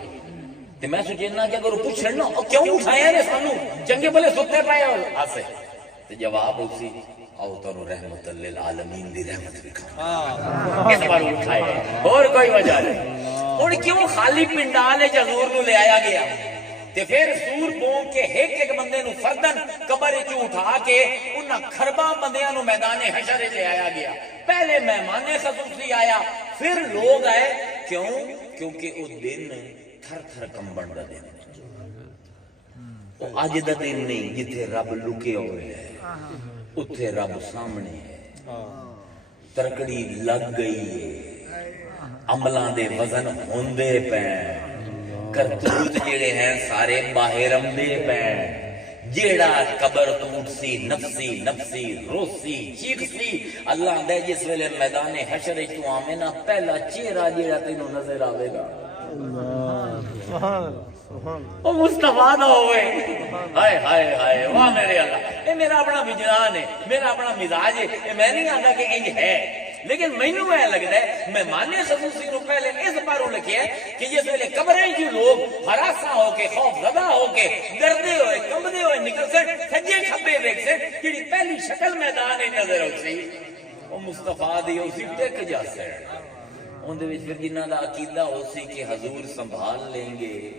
تے میں سوچنا کہ اگر پوچھن نا کیوں اٹھایا نے سانو چنگے بھلے ستے پے آسے تے جواب اسی او تو رحمت للعالمین دی رحمت دکھا اس بار اٹھائے اور کوئی وجہ نہیں اور کیوں خالی پنڈال حضور نو لے آیا گیا تے پھر سور بون کے ایک بندے نو فردن قبر وچ اٹھا کے انہاں خرباں بندیاں نو میدان حشر لے آیا گیا پہلے مہمان خصوصی آیا پھر لوگ آئے کیوں کیونکہ او دن تھر تھر کمبن دا دن او اج دا دن نہیں جتھے رب لکے ہوئے ہے اتھے رب سامنے ہے ترکڑی لگ گئی ہے عملاں دے وزن ہوندے پے کرتوت جڑے ہیں سارے باہر آمدے پے جیڑا قبر تو اٹھسی نفسی نفسی روسی چیخسی اللہ دے جس ویلے میدان حشر تو آمے نا پہلا چہرہ جیڑا تینوں نظر آوے گا وہ مصطفیٰ نہ ہوئے ہائے ہائے ہائے واہ میرے اللہ یہ میرا اپنا وجدان ہے میرا اپنا مزاج ہے یہ میں نہیں آتا کہ انج ہے لیکن مینوں یہ لگتا ہے مہمان خصوصی نو پہلے اس باروں لکھیا ہے کہ جس ویلے قبریں جو لوگ ہراساں ہو کے خوف زدہ ہو کے ڈردے ہوئے کمبدے ہوئے نکل سن سجے کھبے ویکھ سن جڑی پہلی شکل میدان نظر ہوسی وہ مصطفیٰ دی اسی ٹک جاسے اون دے وچ پھر جنہاں دا عقیدہ ہوسی کہ حضور سنبھال لیں گے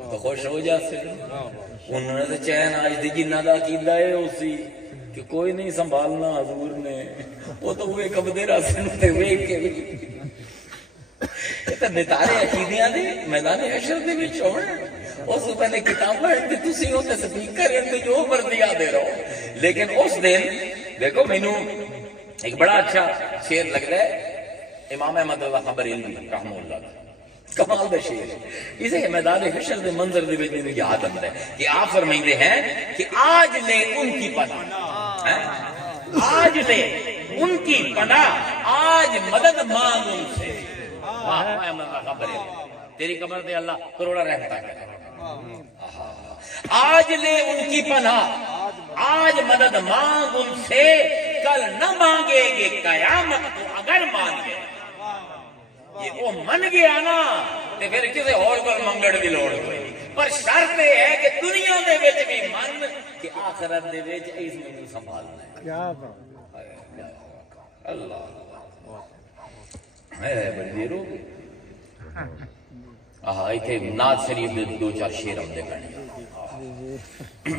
تو خوش ہو جاسے انہوں نے تو چین آج دی جنہاں دا عقیدہ ہے اسی کہ کوئی نہیں سنبھالنا حضور نے وہ تو ہوئے کبدے راسے نتے ہوئے کے بھی یہ تو نتارے عقیدیاں دے میدان حشر دے بھی چھوڑ اس سے پہلے کتاب پڑھتے تسی ہوتے سپیکر ہیں جو مرضی آدے رہو لیکن اس دن دیکھو مینوں ایک بڑا اچھا شعر لگ رہا ہے امام احمد اللہ بریلوی رحمہ اللہ کمال دا شعر اسے میدان حشر دے منظر دے وچ مینوں یاد آتا ہے کہ آپ فرمائندے ہیں کہ آج لے ان کی پناہ آج لے ان کی پناہ آج مدد مانگ ان سے تیری قبر دے اللہ کروڑا رحمتہ کرے آج لے ان کی پناہ آج مدد مانگ ان سے کل نہ مانگیں گے قیامت کو اگر مانگے یہ وہ من گیا نا تے پھر کسی اور کو منگڑ دی لوڑ کوئی پر شرط یہ ہے کہ دنیا دے وچ بھی من کہ آخرت دے وچ اس میں سنبھالنا ہے کیا اللہ ہے بڑی دیر ہو گئی ایتھے نعت شریف دے 2-4 شعر ہم دے پڑھنے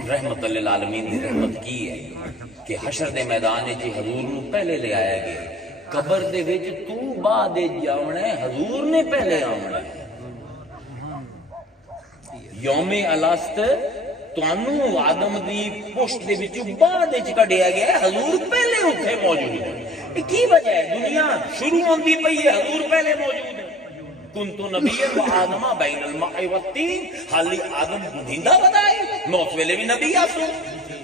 رحمت للعالمین دی رحمت کی ہے کہ حشر دے میدان وچ حضور نو پہلے لے آیا گیا قبر دے وچ تو بعد جاونا ہے حضور نے پہلے آونا ہے یوم الست تانوں آدم دی پشت دے وچوں بعد وچ کڈیا گیا ہے حضور پہلے اوتھے موجود ہے کی وجہ ہے دنیا شروع ہوندی پئی ہے حضور پہلے موجود ہے کنت نبی و آدم بین الماء والطین حالی آدم بڈھیندا بتائے میں اس ویلے بھی نبی آسوں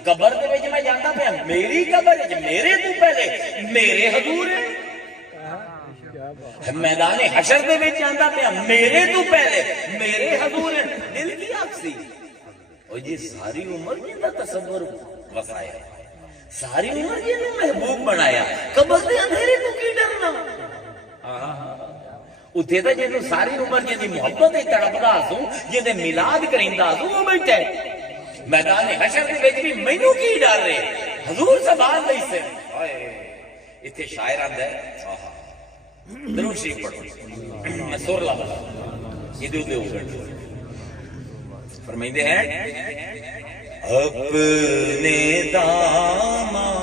قبر دے وچ میں جاندا پیا میری قبر وچ میرے تو پہلے میرے حضور ہیں میدان حشر دے وچ جاندا پیا میرے تو پہلے میرے حضور ہیں دل کی آکسی اور یہ ساری عمر جندا تصور وسایا ساری عمر جنوں محبوب بنایا قبر دے اندھیرے تو کی ڈرنا اتھے تا جنوں ساری عمر جن محبت تڑپدا سوں جن میلاد کریندا سوں وہ بیٹھے میدان حشر دے وچ بھی مینوں کی ڈر رہے حضور سنبھال لئی سے ایتھے شاعر آندا ہے درود شریف پڑھو میں سر لا یہ دے اوپر فرمائندے ہیں اپنے دامان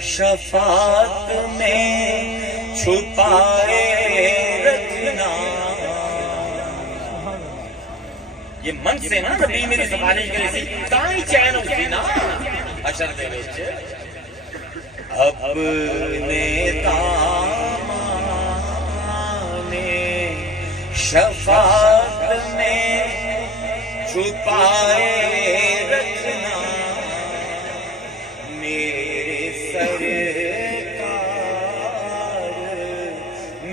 شفاعت میں چھپائے رکھنا. یہ من سے نا نبی میری سفارش کرے سی تاں ہی چین ہوتی نا حشر دے وچ. اپنے دامان شفاعت میں چھپائے رکھنا. میرے سرکار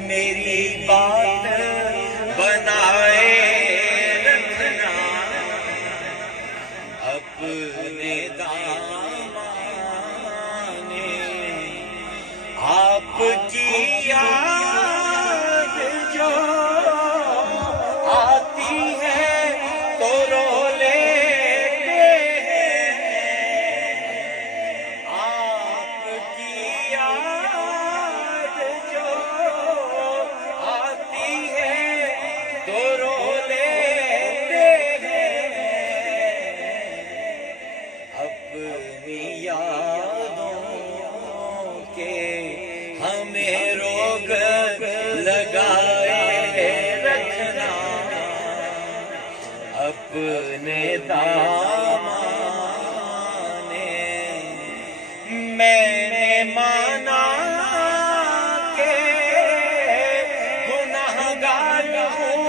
میری بات بنائے رکھنا. اپنے دامان آپ کی یاد جو آتی ہے تو رو لیتے ہیں. آپ کی یاد جو آتی ہے تو رو لیتے ہیں. اپنی یادوں کے ہمیں روگ لگائے رکھنا. اپنے دامان میں نے مانا کہ گناہگار ہوں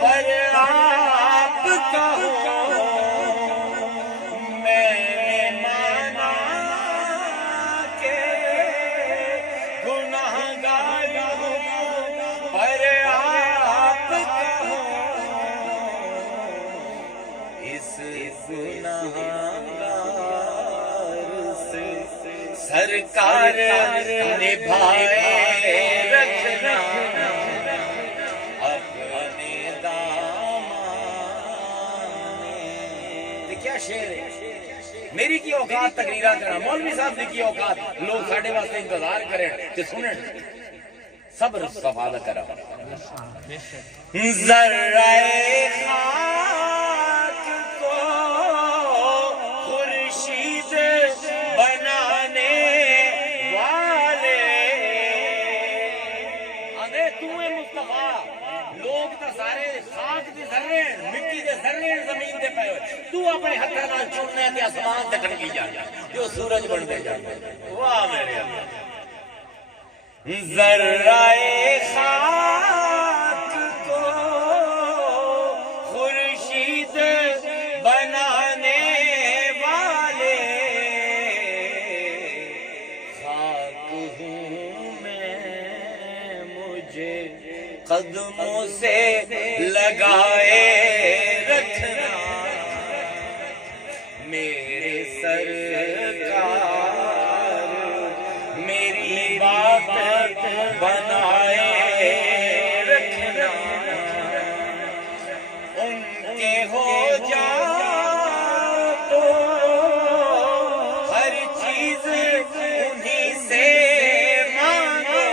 پر آپ کا ہوں. میں نے مانا کہ گناہگار ہوں پر آپ کا ہوں. اس گناہگار سے سرکار نبھائے رکھنا. اپنے دامان. کیا شعر ہے. میری کی اوقات تقریرہ کرنا مولوی صاحب کی اوقات لوگ ساڑھے واسطے انتظار کریں کہ سنیں صبر استفادہ کرا. ذرہ خاک کو خورشید بنانے والے. آدھے تو مصطفیٰ لوگ تو سارے خاک دے ذرے مٹی دے ذرے زمین دے پے ہوئے. تو اپنے ہتھاں نال چننے تے آسمان تے کھڑکی جا جو سورج بنتے جاندے. واہ میرے اللہ. ذرہ خاک کو خورشید بنانے والے. خاک ہوں میں مجھے قدموں سے لگائے رکھنا. میرے سرکار میری بات بنائے رکھنا. ان کے ہو جا تو ہر چیز انہی سے مانگو.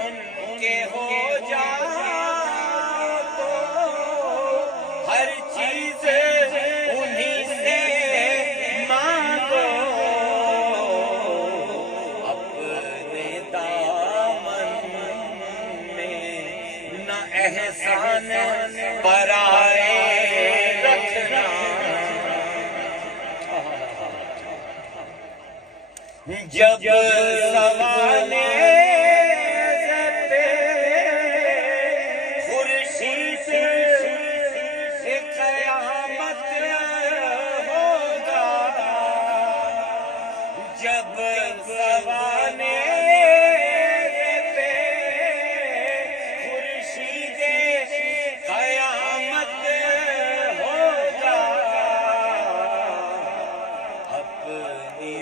ان کے ہو جا تو ہر چیز انہی سے مانگو. اپنے دامن میں نہ احسان برائے رکھنا. جب سوال خورشید سے قیامت ہوگا. جب سوال خورشید قیامت ہوگا. اپنی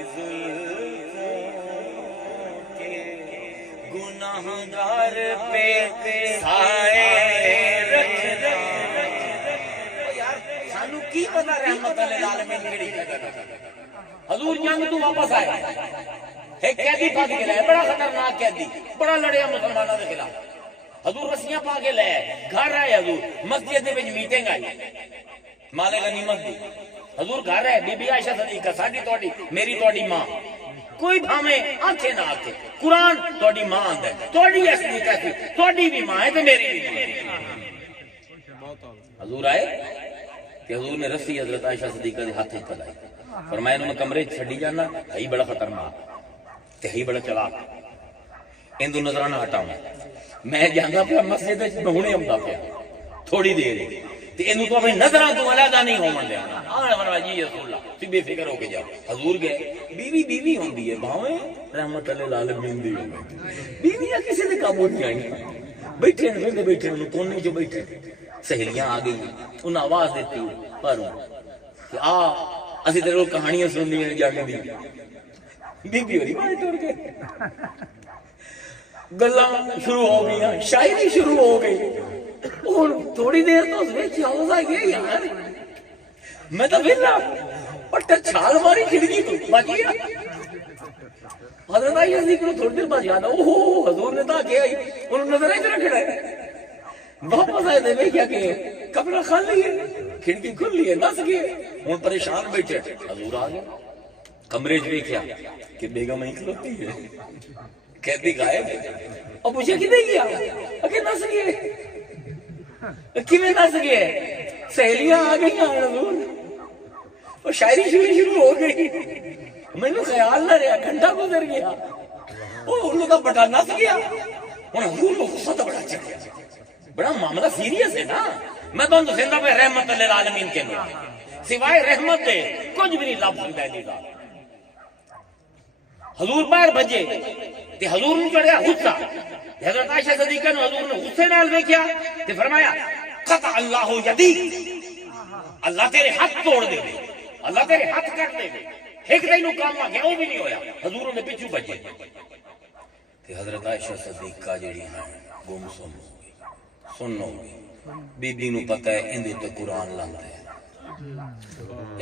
گناہگار پہ سائے رکھنا. یار سانو کی پتہ رحمت للعالمین کیڑی جگہ. حضور جنگ تو واپس آئے ایک قیدی پھڑ کے لائے بڑا خطرناک قیدی بڑا لڑیا مسلمانوں کے خلاف. حضور رسیاں پا کے لائے گھر آئے. حضور مسجد دے وچ میٹنگ آئی مال غنیمت دی. حضور گھر ہے، بی بی عائشہ صدیقہ ساڈی تہاڈی میری تہاڈی ماں، کوئی بھاویں آکھے نہ آکھے، قرآن تہاڈی ماں آندا ہے، تہاڈی اصلی کہتی تہاڈی بھی ماں ہے تے میری بھی ماں ہے۔ حضور آئے کہ حضور نے رسی حضرت عائشہ صدیقہ دے ہاتھ وچ پلائی، فرمایا انہوں میں کمرے چھڈی جانا، ہے بڑا خطرناک تے ہے بڑا چلاک، اندو نظرانہ ہٹاؤں، میں جانا پیا مسجد وچ، میں ہنے آندا پیا تھوڑی دیر تے اینو تو اپنی نظراں تو علیحدہ نہیں ہون دینا۔ فرمایا جی رسول اللہ تسی بے فکر ہو کے جاؤ۔ حضور گئے، بیوی بیوی ہوندی ہے، بھاویں رحمت للعالمین دی ہوے، بیویاں کسی دے قابو نہیں آئی، بیٹھے نے بیٹھے کونے جو بیٹھے، سہیلیاں آ گئی، انہیں آواز دیتی پر کہ آ اسی تیرے کو کہانیاں سننی ہیں جانے دی، بی ہوری بڑے ٹر گئے، گلاں شروع ہو گئی، شاعری شروع ہو گئی، اور تھوڑی دیر تو اس میں چاوز آ گیا یار، میں تو ویلا پٹا چھال ماری کھڑکی تو بچ گیا۔ حضرت عائشہ صدیقہ کو تھوڑی دیر بعد یاد اوہ حضور نے تو کیا ہی انہوں نظر ہی رکھنا ہے، واپس آئے دے میں کیا کہ کمرہ خالی ہے، کھڑکی کھلی ہے، دس گئے، ہوں پریشان بیٹھے، حضور آ گئے کمرے چ ویکھیا کہ بیگم ہی کھلوتی ہے، کہتی غائب ہے، اور پوچھا کدھر گیا، کہ دس گئے، کیویں دس گئے، سہیلیاں آ گئی حضور، اور شاعری شروع ہو گئی، مینوں خیال نہ رہا، گھنٹہ گزر گیا، وہ انہوں کا بٹا نس گیا، ہوں حضور کو غصہ تو بڑا چڑھ گیا، بڑا معاملہ سیریس ہے نا، میں تو زندہ پہ رحمت للعالمین کے لوگ سوائے رحمت دے کچھ بھی نہیں لفظ پہلی بات۔ حضور باہر بھجے تے حضور نوں چڑھیا غصہ، حضرت عائشہ صدیقہ نوں حضور نے غصے نال ویکھیا تے فرمایا قطع اللہ یدی، اللہ تیرے ہاتھ توڑ دے، اللہ تیرے ہاتھ کٹ دے، ایک دن نوں کام آ گیا وہ بھی نہیں ہویا، حضور نے پیچھے بھجے تے حضرت عائشہ صدیقہ جڑی ہیں گم سم ہو گئی، سن ہو گئی، بی بی نوں پتہ ہے اندے تے قرآن لاندا ہے،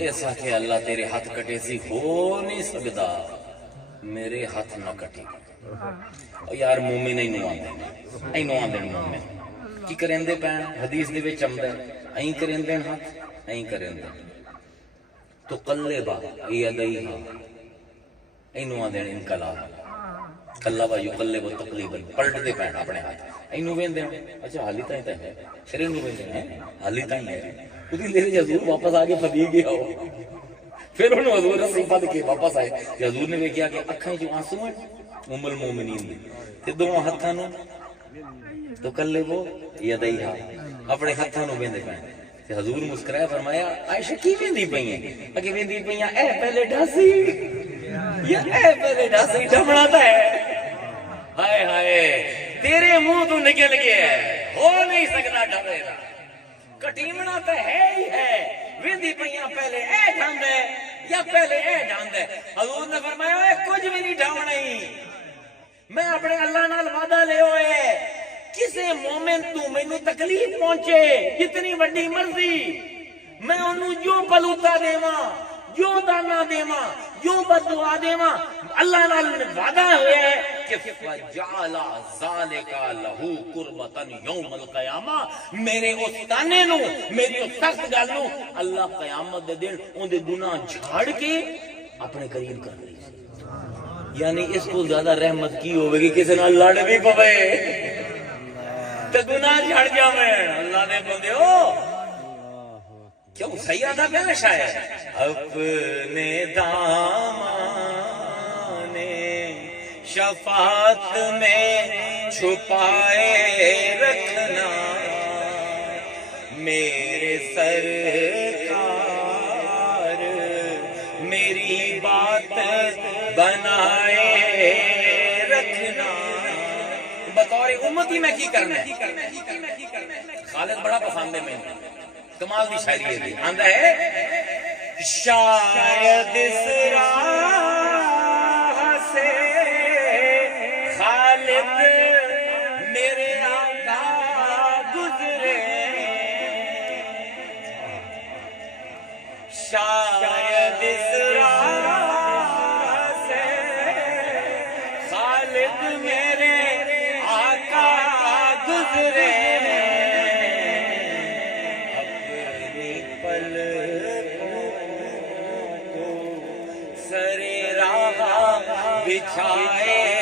ایسا کہ اللہ تیرے ہاتھ کٹے سی ہو نہیں سکدا، میرے ہاتھ نہ کٹے، یار مومن اینو آندے مومن کی کریندے پین، حدیث دے وچ آندا ہے این کریندے ہاتھ این کریندے تو قلبا یدیھا، اینو آندے انقلاب، قلبا یقلب تقلیبا، پلٹ دے پین اپنے ہاتھ، اینو ویندے اچھا حالی تائیں تے ہے، پھر اینو ویندے ہیں حالی تائیں ہے، اودی دیر حضور واپس آ کے فدی گیا ہو، پھر انہوں حضور رسی پد کے واپس آئے کہ حضور نے ویکھیا کہ اکھاں چوں آنسو ہیں ام المومنین دی تے دوواں ہتھاں نوں تو کلے وہ یدیھا اپنے ہتھاں نوں ویندے پئے تے حضور مسکرایا فرمایا عائشہ کی ویندی پئی ہیں، اگے ویندی پئیاں اے پہلے ڈھاسی یا اے پہلے ڈھاسی ڈھمڑا تے ہائے ہائے تیرے منہ تو نکل گیا ہے، ہو نہیں سکتا ڈھمڑا، کٹیمنا تو ہے ہی ہے، ویندی پئیاں پہلے اے ڈھمد ہے یا پہلے اے ڈھمد ہے، حضور نے فرمایا اے کچھ بھی نہیں ڈھمنا ہی، میں اپنے اللہ نال وعدہ لے ہوئے کسے مومن تو مینوں تکلیف پہنچے جتنی وڈی مرضی میں انہوں جو بلوتا دیواں جو دانا دیواں جو بددعا دیواں، اللہ نال وعدہ ہوئے ہے کہ فجعل ذالک لہ قربۃ یوم القیامہ، میرے اس تانے نو میری اس سخت گل نو اللہ قیامت دے دن اون دے گناہ جھاڑ کے اپنے قریب کر لے، یعنی اس کو زیادہ رحمت کی ہوئے گی کسی نال لڑ بھی پوے تے گناہ جھڑ جاویں، اللہ دے بندے ہو کیوں صحیح آدھا پہ شاید اپنے دامان شفاعت میں چھپائے رکھنا، میرے سرکار میری بات بنائے رکھنا، بطور امتی میں کی کرنا ہے، خالد بڑا پسند ہے میں کمال دی شاعری ہے، آندا ہے شاید اس راہ سے خالد میرے آقا گزرے، شاید اس راہ سے خالد میرے آقا گزرے، بچھائے